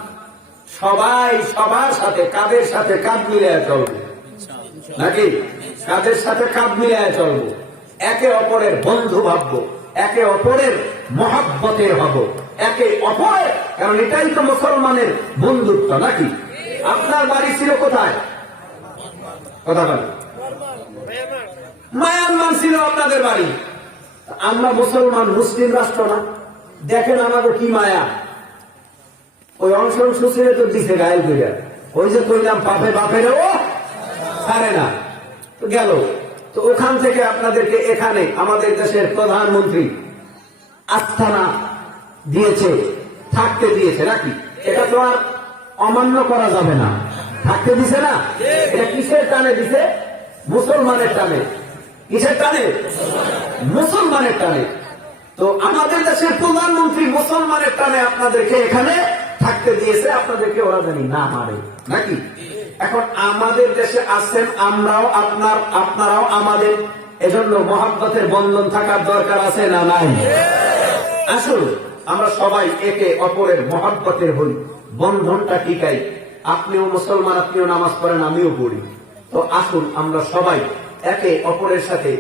সবাই সবার সাথে কাঁধের সাথে কাঁধ মিলিয়ে চলবো, নাকি? কাঁধের সাথে কাঁধ মিলিয়ে চলবো, একে অপরের বন্ধু ভাববো, একে অপরের মহব্বতের হব, একে অপরের, কারণ এটাই তো মুসলমানের বন্ধুত্ব, নাকি? আপনার বাড়ি ছিল কোথায়? কথা বলেন। মায়ানমার ছিল আপনাদের বাড়ি। আমরা মুসলমান, মুসলিম রাষ্ট্র না। দেখেন আমাকে কি মায়া, ওই অংশন সুশীলে তো দিছে গায়ে কইরা, ওই যে কইলাম বাপে বাপেরও ছাড়ে না, তো গেল। তো ওখান থেকে আপনাদেরকে এখানে আমাদের দেশের প্রধানমন্ত্রী আস্থানা দিয়েছে, থাকতে দিয়েছে, নাকি? এটা তো আর অমান্য করা যাবে না, থাকতে দিছে না? এটা কিসের টানে দিছে? মুসলমানের টানে। কিসের টানে? মুসলমানের টানে। তো আমাদের দেশের প্রধানমন্ত্রী মুসলমানের টানে আপনাদেরকে এখানে থাকতে দিয়েছে, আপনাদেরকে ওরা জানি না মারে, নাকি? এখন আমাদের দেশে আসছেন, আমরাও আপনার, আপনারাও আমাদের, এজন্য মহব্বতের বন্ধন থাকার দরকার আছে না নাই? আসুন আমরা সবাই একে অপরের মহব্বতের হই, বন্ধনটা টিকাই। আপনিও মুসলমান, আপনিও নামাজ পড়েন, আমিও পড়ি। তো আসুন আমরা সবাই একে অপরের সাথে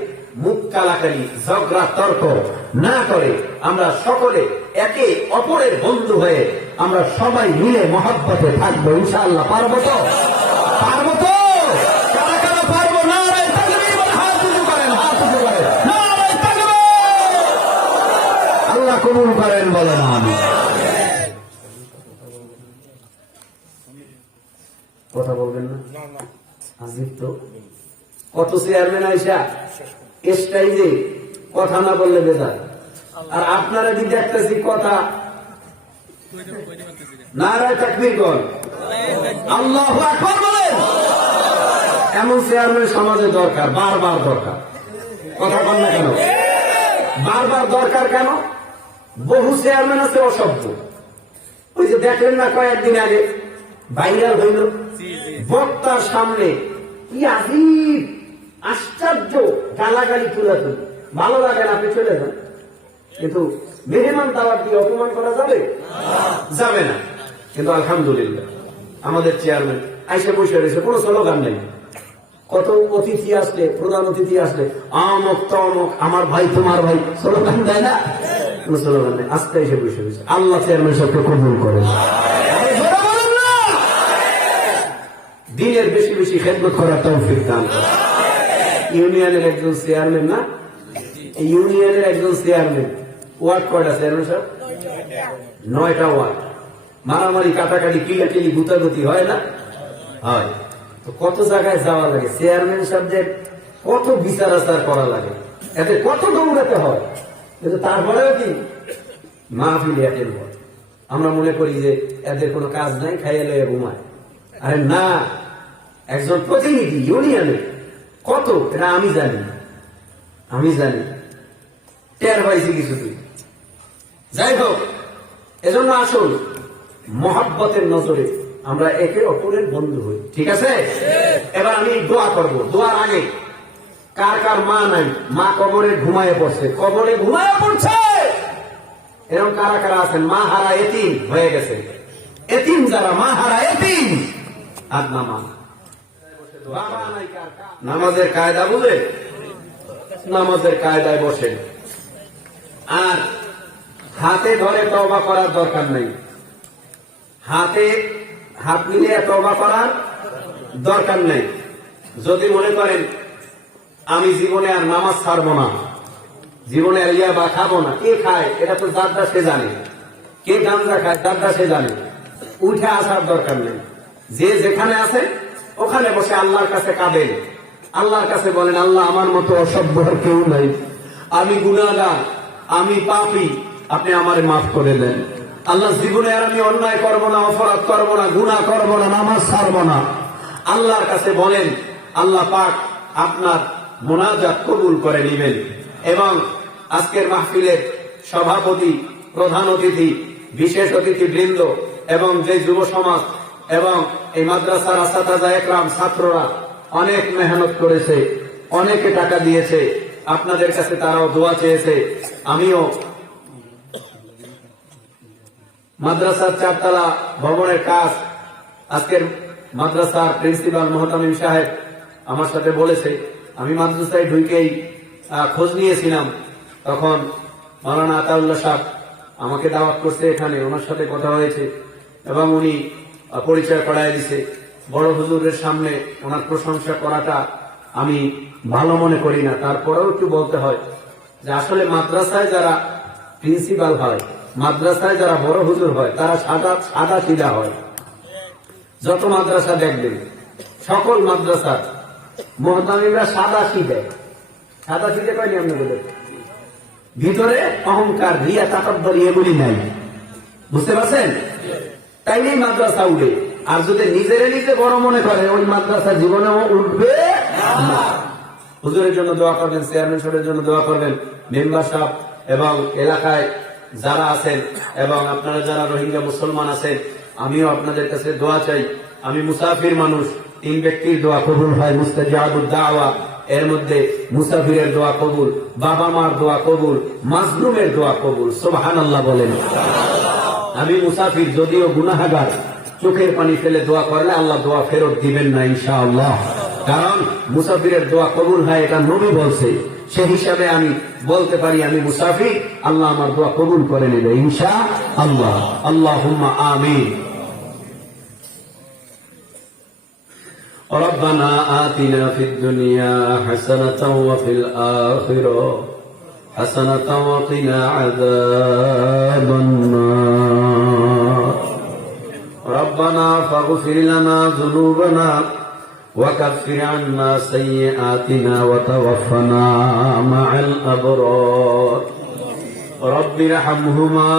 মুখ কালাকালি, ঝগড়া তর্ক না করে আমরা সকলে একে অপরের বন্ধু হয়ে আমরা সবাই মিলে মহব্বতে থাকবো, ইনশাআল্লাহ। পারবো তো? পারবো তো? কারা কারা পারবো? নারায়ে তাকবীর বলে হাত উঁচু করেন, হাত উঁচু করেন। নারায়ে তাকবীর। আল্লাহ কবুল করেন, বলেন আমিন। কথা বলবেন না? আজিব তো, কত চেয়ারম্যান আইসা স্টাইজে কথা না বললে বেজার। আর আপনারা যদি দেখতেছি কথা, নারায়ে তাকবীর বল, আল্লাহু আকবার বলেন। এমন চেয়ারম্যান সমাজে দরকার, বারবার দরকার। কথা বল না কেন? বারবার দরকার কেন? বহু চেয়ারম্যান আছে অসভ্য। ওই যে দেখলেন না কয়েকদিন আগে ভাইরাল হইল, বক্তার সামনে কি আজীব আশ্চর্য গালাগালি তুলে তুলে। ভালো লাগে না, আপনি চলে যান, কিন্তু মেহমান দাওয়াত দিয়ে অপমান করা যাবে? যাবে না। কিন্তু আলহামদুলিল্লাহ আমাদের চেয়ারম্যান আইসে বসে রয়েছে, কোনো স্লোগান নেই। কত অতিথি আসলে, প্রধান অতিথি আসলে আমক তমক, আমার ভাই তোমার ভাই, স্লোগান দেয় না? কোনো স্লোগান নেই, আস্তে এসে বসে রয়েছে। আল্লাহ চেয়ারম্যান সবকে কবুল করেন, দিনের বেশি বেশি খেদমত করার তৌফিক দান করেন। ইউনিয়নের একজন চেয়ারম্যান না, ইউনিয়নের একজন চেয়ারম্যান, ওয়ার্ড কয়টা চেয়ারম্যান সাহেব? 9টা ওয়ার্ড। মারামারি কাটাকাটি কিলাকিলি গুতাগুতি হয় না? হয়। তো কত জায়গায় যাওয়া লাগে, চেয়ারম্যান সাহেবদের কত বিচার আচার করা লাগে, এতে কত দৌড়াতে হয়, কিন্তু তারপরেও কি মাহফিল অ্যাটেন্ড হয়। আমরা মনে করি যে এদের কোনো কাজ নাই, খাইয়ে লয়ে ঘুমায়। আরে না, একজন প্রতিনিধি ইউনিয়নের কত, এটা আমি জানি, টের পাইছি কিছু তুই। যাই হোক, এজন্য আসুন মহাব্বতের নজরে আমরা একে অপরের বন্ধু হই, ঠিক আছে? এবার আমি দোয়া করব। দোয়ার আগে কার কার মা নাই, মা কবরে ঘুমায় পড়ছে, এরকম কারা কারা আছেন মা হারা এতিম হয়ে গেছে? এতিম যারা, মা হারা এতিম, আর নামা নামাজের কায়দা বুঝে, নামাজের কায়দায় বসেন। আর হাতে ধরে তওবা করার দরকার নেই, হাত মিলিয়ে তওবা করার দরকার নেই। যদি মনে করেন আমি জীবনে আর নামাজ ছাড়বো না, জীবনে আর ইয়া বা খাবো না, কে খায় এটা তো যারটা সে জানে, কে গাঁজা খায় যারটা সে জানে, উঠে আসার দরকার নেই। যে যেখানে আছে ওখানে বসে আল্লাহর কাছে কাঁদেন, আল্লাহর কাছে বলেন, আল্লাহ আমার মতো অসভ্য আর কেউ নাই, আমি গুনাহগার, আমি পাপী, আপনি আমারে মাফ করে দেন। আল্লাহ জীবনে আর আমি অন্যায় করবো না, অপরাধ করবো না, গুনাহ করবো না, নামাজ ছাড়বো না। আল্লাহর কাছে বলেন, আল্লাহ পাক আপনার মুনাজাত কবুল করে নেবেন। এবং আজকের মাহফিলের সভাপতি, প্রধান অতিথি, বিশেষ অতিথি বৃন্দ এবং যে যুব সমাজ এবং এই মাদ্রাসার আসাতাজা একরাম ছাত্ররা অনেক মেহনত করেছে, অনেকে টাকা দিয়েছে, আপনাদের কাছে তারাও দোয়া চেয়েছে। আমিও মাদ্রাসার 4 তলা ভবনের কাজ আজকের মাদ্রাসার প্রিন্সিপাল মোহতামিম সাহেব আমার সাথে বলেছে, আমি মাদ্রাসায় ঢুকেই খোঁজ নিয়েছিলাম, তখন মাওলানা আতাউল্লাহ সাহেব আমাকে দাওয়াত করছে, এখানে ওনার সাথে কথা হয়েছে এবং উনি পরিচয় করায় দিছে। বড় হুজুরের সামনে ওনার প্রশংসা করাটা আমি ভালো মনে করি না, তারপরেও একটু বলতে হয় যে আসলে মাদ্রাসায় যারা প্রিন্সিপাল হয়, মাদ্রাসায় যারা বড় হুজুর হয়, তারা সাদা সিধা হয়। যত মাদ্রাসা দেখবেন, সকল মাদ্রাসার মুহতামিমরা সাদা সিধে কয়নি, আপনি বলে ভিতরে অহংকার, রিয়া, তাকাব্বুরি এগুলি নাই, বুঝতে পারছেন? তাইলেই মাদ্রাসা উঠে। আর যদি নিজে বড় মনে করে, ওই মাদ্রাসা জীবনেও উঠবে না। হুজুরের জন্য দোয়া করবেন, চেয়ারম্যান সাহেবের জন্য দোয়া করবেন, মেম্বার সাহেব এবং এলাকায় যারা আছেন এবং আপনারা যারা রোহিঙ্গা মুসলমান আছেন, আমিও আপনাদের কাছে দোয়া চাই। আমি মুসাফির মানুষ, 3 ব্যক্তির দোয়া কবুল হয়, মুস্তাজাবুদ দাওয়া, এর মধ্যে মুসাফিরের দোয়া কবুল, বাবা মার দোয়া কবুল, মাজলুমের দোয়া কবুল। সুবহানাল্লাহ বলেন। আমি মুসাফির, যদিও গুনাহগার, চোখের পানি ফেলে দোয়া করলে আল্লাহ দোয়া ফেরত দিবেন না ইনশাআল্লাহ, কারণ মুসাফিরের দোয়া কবুল হয়, এটা নবী বলছে। সে হিসাবে আমি বলতে পারি আমি মুসাফির, আল্লাহ আমার দোয়া কবুল করে নেবে ইনশাআল্লাহ। আল্লাহুম্মা আমিন। ربنا آتنا في الدنيا حسنة وفي الآخرة حسنة وقنا عذاب النار ربنا فاغفر لنا ذنوبنا وكفر عنا سيئاتنا وتوفنا مع الأبرار رب ارحمهما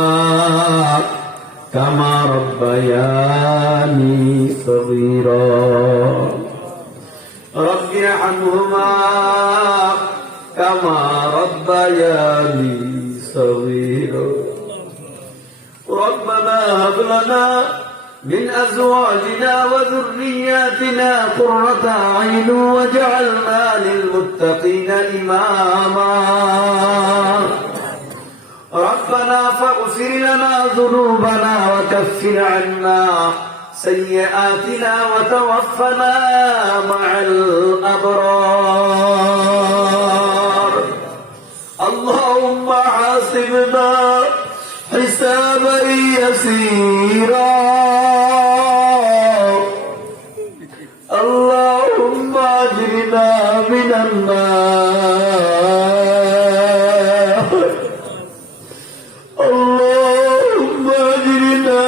كما ربياني صغيرا رب ارحمهما كما ربياني صغيرا ربنا هب لنا من أزواجنا وذرياتنا قرة أعين واجعلنا للمتقين إماما ربنا فاغفر لنا ذنوبنا وكفر عنا سيئاتنا وتوفنا مع الأبرار اللهم حاسبنا حسابا يسيرا اللهم اجرنا من النار اللهم اجرنا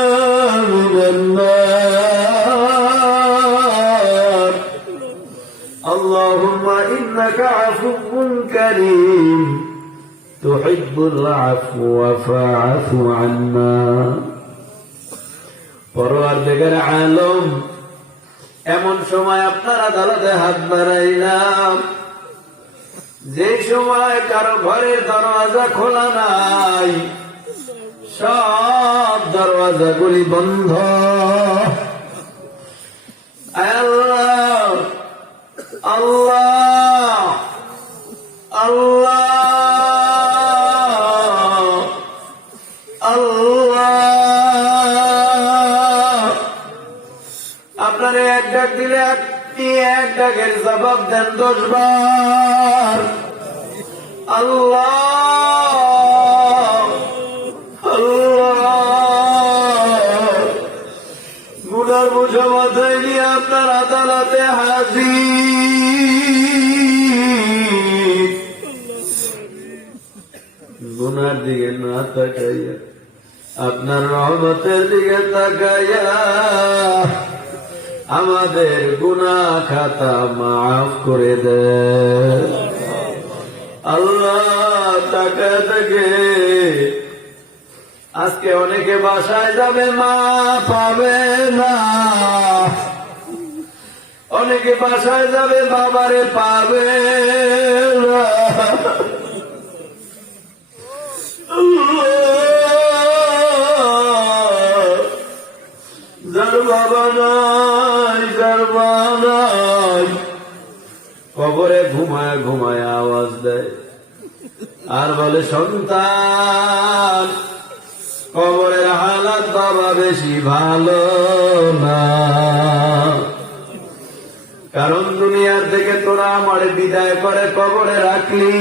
ইন্নাকা আফুউন কারীম তুহিব্বুল আফওয়া ফাআফু আন্না। পরওয়ারদিগার আলম, এমন সময় আপনার আদালতে হাত বাড়াইলাম যে সময় কারো ঘরের দরওয়াজা খোলা নাই, সব দরওয়াজাগুলি বন্ধ। আল্লাহ আল্লাহ আল্লাহ আল্লাহ, আপনারে এক ডাক দিলে আপনি এক ডাকের জবাব দেন 10 বার। আল্লাহ আল্লাহ, গুনার বোঝা মাথায় নিয়ে আপনার আদালতে হাজির। গুনার দিকে না তাকাইয়া আপনার রহমতের দিকে তাকাইয়া আমাদের গুনাহ খাতা মাফ করে দেন। আল্লাহ তাকা থেকে আজকে অনেকে বাসায় যাবে, মা পাবে না। অনেকে বাসায় যাবে, বাবারে পাবে না। যার বাবা নাই, যার মা নাই, কবরে ঘুমায় ঘুমায় আওয়াজ দেয় আর বলে সন্তান, কবরের হালাত বাবা বেশি ভালো না, কারণ দুনিয়ার থেকে তোরা আমার বিদায় করে কবরে রাখলি,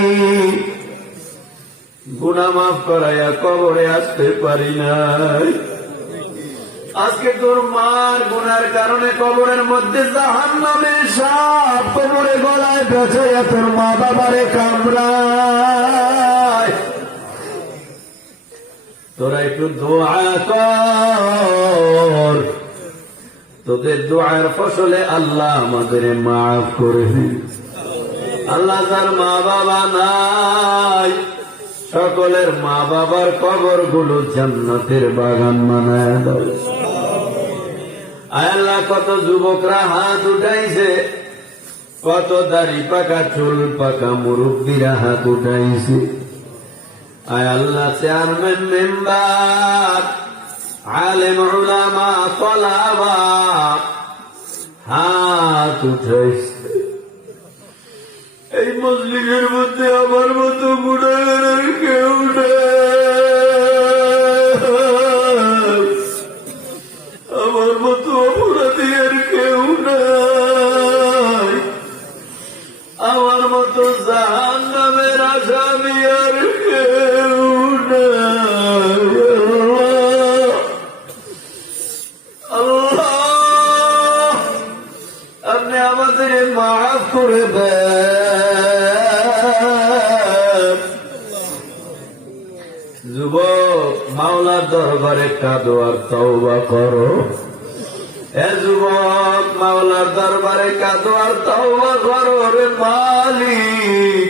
গুনাহ মাফ করাইয়া কবরে আসতে পারি নাই। আজকে তোর মার গুনার কারণে কবরের মধ্যে জাহান্নামের সাপ কবরে গলায় পেঁচাইয়া তোর মা বাবারে কামড়ায়। তোরা একটু দোয়া কর, তোদের দোয়ার ফসলে আল্লাহ আমাদের মাফ করে দিন। আল্লাহ যার মা বাবা নাই, সকলের মা বাবার কবর গুলো জান্নাতের বাগান বানায় দাও। আল্লাহ কত যুবকরা হাত উঠাইছে, কত দাড়ি পাকা চুল পাকা মুরব্বীরা হাত উঠাইছে। আয় আল্লাহ চেয়ারম্যান, মেম্বার, আলেম, উলামা, তলাবা হাত উঠাইছে। এই মজলিসের মধ্যে আমার মতো গুনাহগার কেউ নেই, আমার মতো অপরাধী আর কেউ নাই, আমার মতো জাহান্নামের আসামি আর কেউ নাই। আল্লাহ আপনি আমাদের মাফ করে দেন। যুবক, মাওলার দরবারে কাঁদো আর তওবা করো। এ যুবক, মাওলার দরবারে কাঁদো আর তওবা করো। রে মালিক,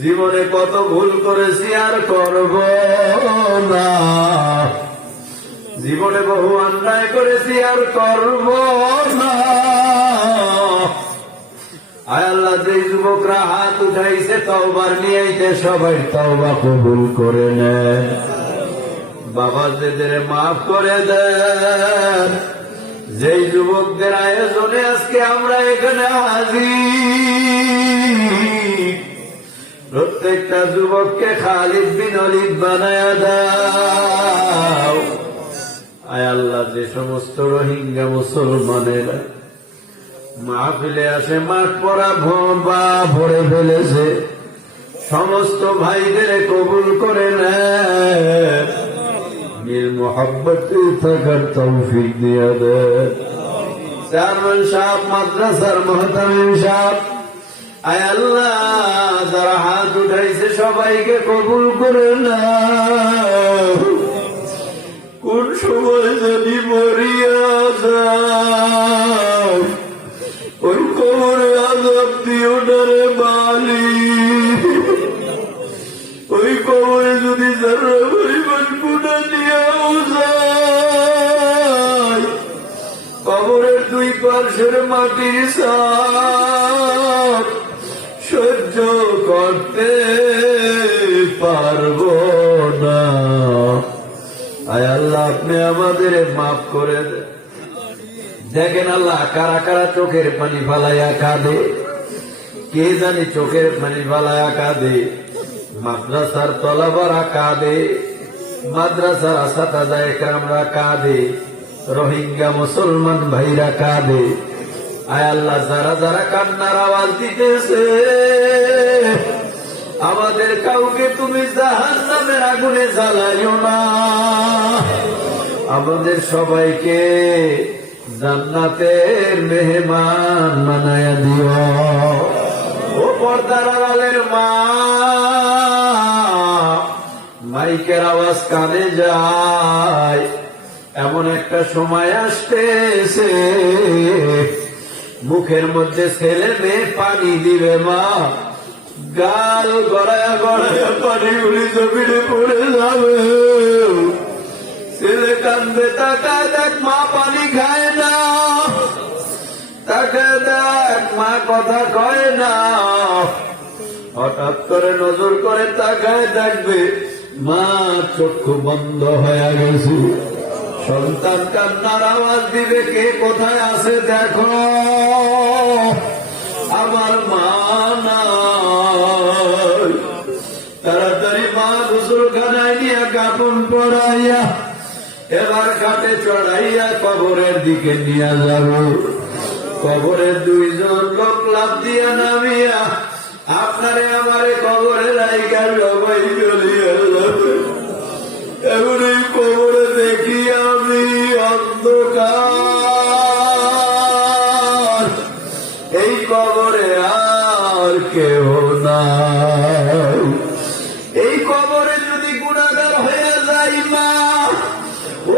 জীবনে কত ভুল করেছি আর করব না, জীবনে বহু অন্যায় করেছি আর করব না। আয় আল্লাহ, যে যুবকরা হাত উঠাইছে তওবার নিয়েইতে সবাই তওবা কবুল করে নেন। বাবা যেদের মাফ করে দেন। যেই যুবকদের আয়োজনে আজকে আমরা এখানে হাজির, প্রত্যেকটা যুবককে খালিদ বিন ওলীদ বানায়া দাও। আয় আল্লাহ, যে সমস্ত রোহিঙ্গা মুসলমানেরা মাহফিলে আসে মাঠ পড়া ভরে ফেলেছে, সমস্ত ভাইদের কবুল করে নেন। মিল মোহাব্বতে থাকার তৌফিক দিয়া দেন। চেয়ারম্যান সাহেব, মাদ্রাসার মুহতামিম সাহেব, আয় আল্লাহ যারা হাত উঠাইছে সবাইকে কবুল করে নাও। কোন সময় যদি মরিয়া যায় ওই কবরে আযাব দিও না রে যদি যারা পরিমাণ গুণা নিয়েও যায়, কবরের দুই পার্শ্বের মাটির চাপ সহ্য করতে পারবো না। আয় আল্লাহ, আপনি আমাদের মাফ করে দেন। দেখেন আল্লাহ, কারা কারা চোখের পানি ফালাইয়া কাঁদে, কে জানি চোখের পানি ফালাইয়া কাঁদে। মাদ্রাসার তলাবারা কাঁদে, মাদ্রাসার আসাতাজা একরামরা কাঁদে, রোহিঙ্গা মুসলমান ভাইরা কাঁদে। আয় আল্লাহ, যারা যারা কান্নার আওয়াজ দিতেছে, আমাদের কাউকে তুমি জাহান্নামের আগুনে জ্বালাইও না, আমাদের সবাইকে জান্নাতের মেহমান বানায়া দিও। ও পর্দার আড়ালের মা, মাইকের আওয়াজ কানে যায়, এমন একটা সময় আসতেছে মুখের মধ্যে ছেলে মেয়ে পানি দিবে মা, গাল গড়ায়া গড়ায়া পানিগুলি জমিনে পড়ে যাবে। ছেলে কান্দে, তাকায় দেখ মা পানি খায় না, তাকায় দেখ মা কথা কয় না। হঠাৎ করে নজর করে তাকায় দেখবে মা চক্ষু বন্ধ হয়ে গেছে। সন্তান কান্নার আওয়াজ দিবে, কে কোথায় আছে দেখো, আমার মা নাই। তাড়াতাড়ি মা গোসলখানায় নিয়ে কাপন পড়াইয়া এবার কাটে চড়াইয়া কবরের দিকে নিয়ে যাব। কবরের দুইজন লোক লাফ দিয়া নামিয়া আপনারে আমারে কবরে রাইগা সবাই চলিয়া যাবে। এখন এই কবরে দেখি আমি অন্ধকার, এই কবরে আর কেউ নাই। এই কবরে যদি গুনাহগার হয়ে যাই মা,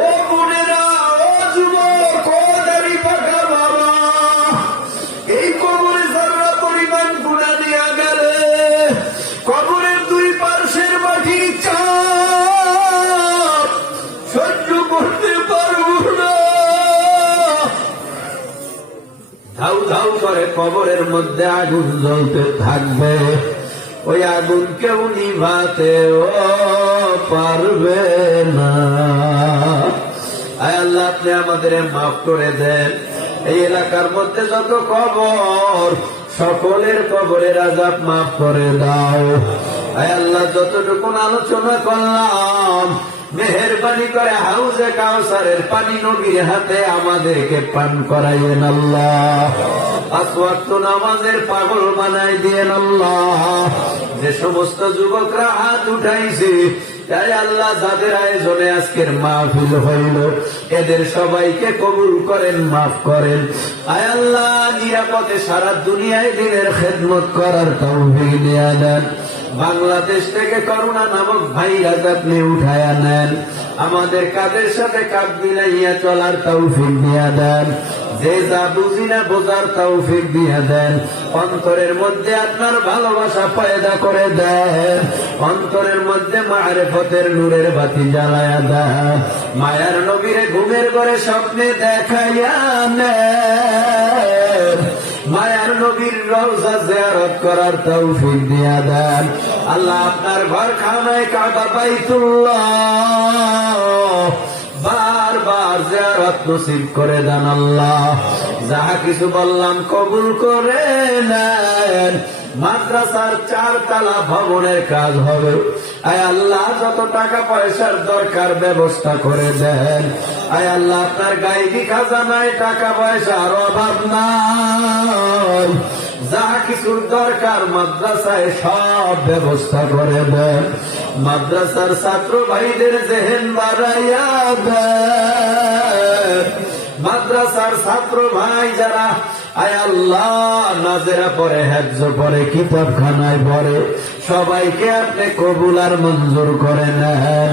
ও বোনেরা, ও যুবক, ও দাড়ি পাকা বাবা, এই কবরে যারা পরিমাণ গুনাহ নিয়ে গেলে কবরের দুই পার্শ্বের মাটির চাপ সহ্য করতে পারবো না। ধাউ ধাউ করে কবরের মধ্যে আগুন জ্বলতে থাকবে, ওই আগুন কেউ নিভাতেও পারবে না। আয় আল্লাহ, আপনি আমাদের মাফ করে দেন। এই এলাকার মধ্যে যত কবর, সকলের কবরের আযাব মাফ করে দাও। আয় আল্লাহ, যতটুকু আলোচনা করলাম, মেহেরবানি করে হাউজে কাউসারের পানি নবীর হাতে আমাদেরকে পান করাইয়েন আল্লাহ। 5 ওয়াক্ত নামাজের পাগল বানাই দিয়েন আল্লাহ। যে সমস্ত যুবকরা হাত উঠাইছে, তাই আল্লাহ যাদের আয়োজনে আজকের মাহফিল হইল, এদের সবাইকে কবুল করেন, মাফ করেন। আয় আল্লাহ, নিরাপদে সারা দুনিয়ায় দিনের খেদমত করার তৌফিক দিয়া দেন। বাংলাদেশ থেকে করোনা নামক ভাইরাস আপনি উঠায়া নেন, আমাদের কাদের সাথে কাঁধ মিলাইয়া চলার তৌফিক দিয়া দেন। যে যা বুঝি না বোঝার তৌফিক দিয়া দেন। অন্তরের মধ্যে আপনার ভালোবাসা পয়দা করে দেন, অন্তরের মধ্যে মারিফতের নূরের বাতি জ্বালায়া দেন। মায়ার নবীরে ঘুমের ঘরে স্বপ্নে দেখাইয়া নেন, মায়ার নবীর রওজা জিয়ারত করার তৌফিক দিয়া দেন। আল্লাহ, আপনার ঘর খানায় কাবা বাইতুল্লাহ বারবার জিয়ারত নসিব করে দেন আল্লাহ। যাহা কিছু বললাম কবুল করে নেন। মাদ্রাসার 4 তলা ভবনের কাজ হবে। আয় আল্লাহ, যত টাকা পয়সার দরকার ব্যবস্থা করে দেন। আয় আল্লাহ, আপনার গাইবি খাজানায় টাকা পয়সার অভাব নাই। যা কিছুর দরকার মাদ্রাসায় সব ব্যবস্থা করে দেন। মাদ্রাসার ছাত্র ভাইদের জেহেন বাড়াইয়া দেন। মাদ্রাসার ছাত্র ভাই যারা আয় আল্লাহ নাজেরা পড়ে, হেফজ পড়ে, কিতাবখানায় পড়ে, সবাইকে আপনি কবুল আর মঞ্জুর করে নেন।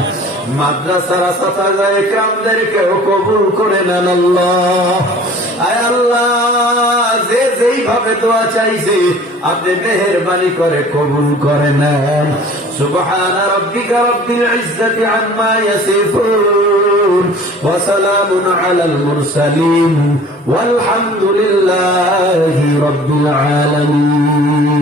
মাদ্রাসার আসাতাজা একরামদেরকেও কবুল করে নেন আল্লাহ। আয় আল্লাহ, যে যেইভাবে দোয়া চাইছে আপনি মেহেরবানি করে কবুল করে নেন। সুবহান রাব্বিকা রাব্বিল ইজ্জাতি আম্মা ইয়াসিফুন ওয়া সালামুন আলাল মুরসালিন ওয়ালহামদুলিল্লাহি রাব্বিল আলামিন।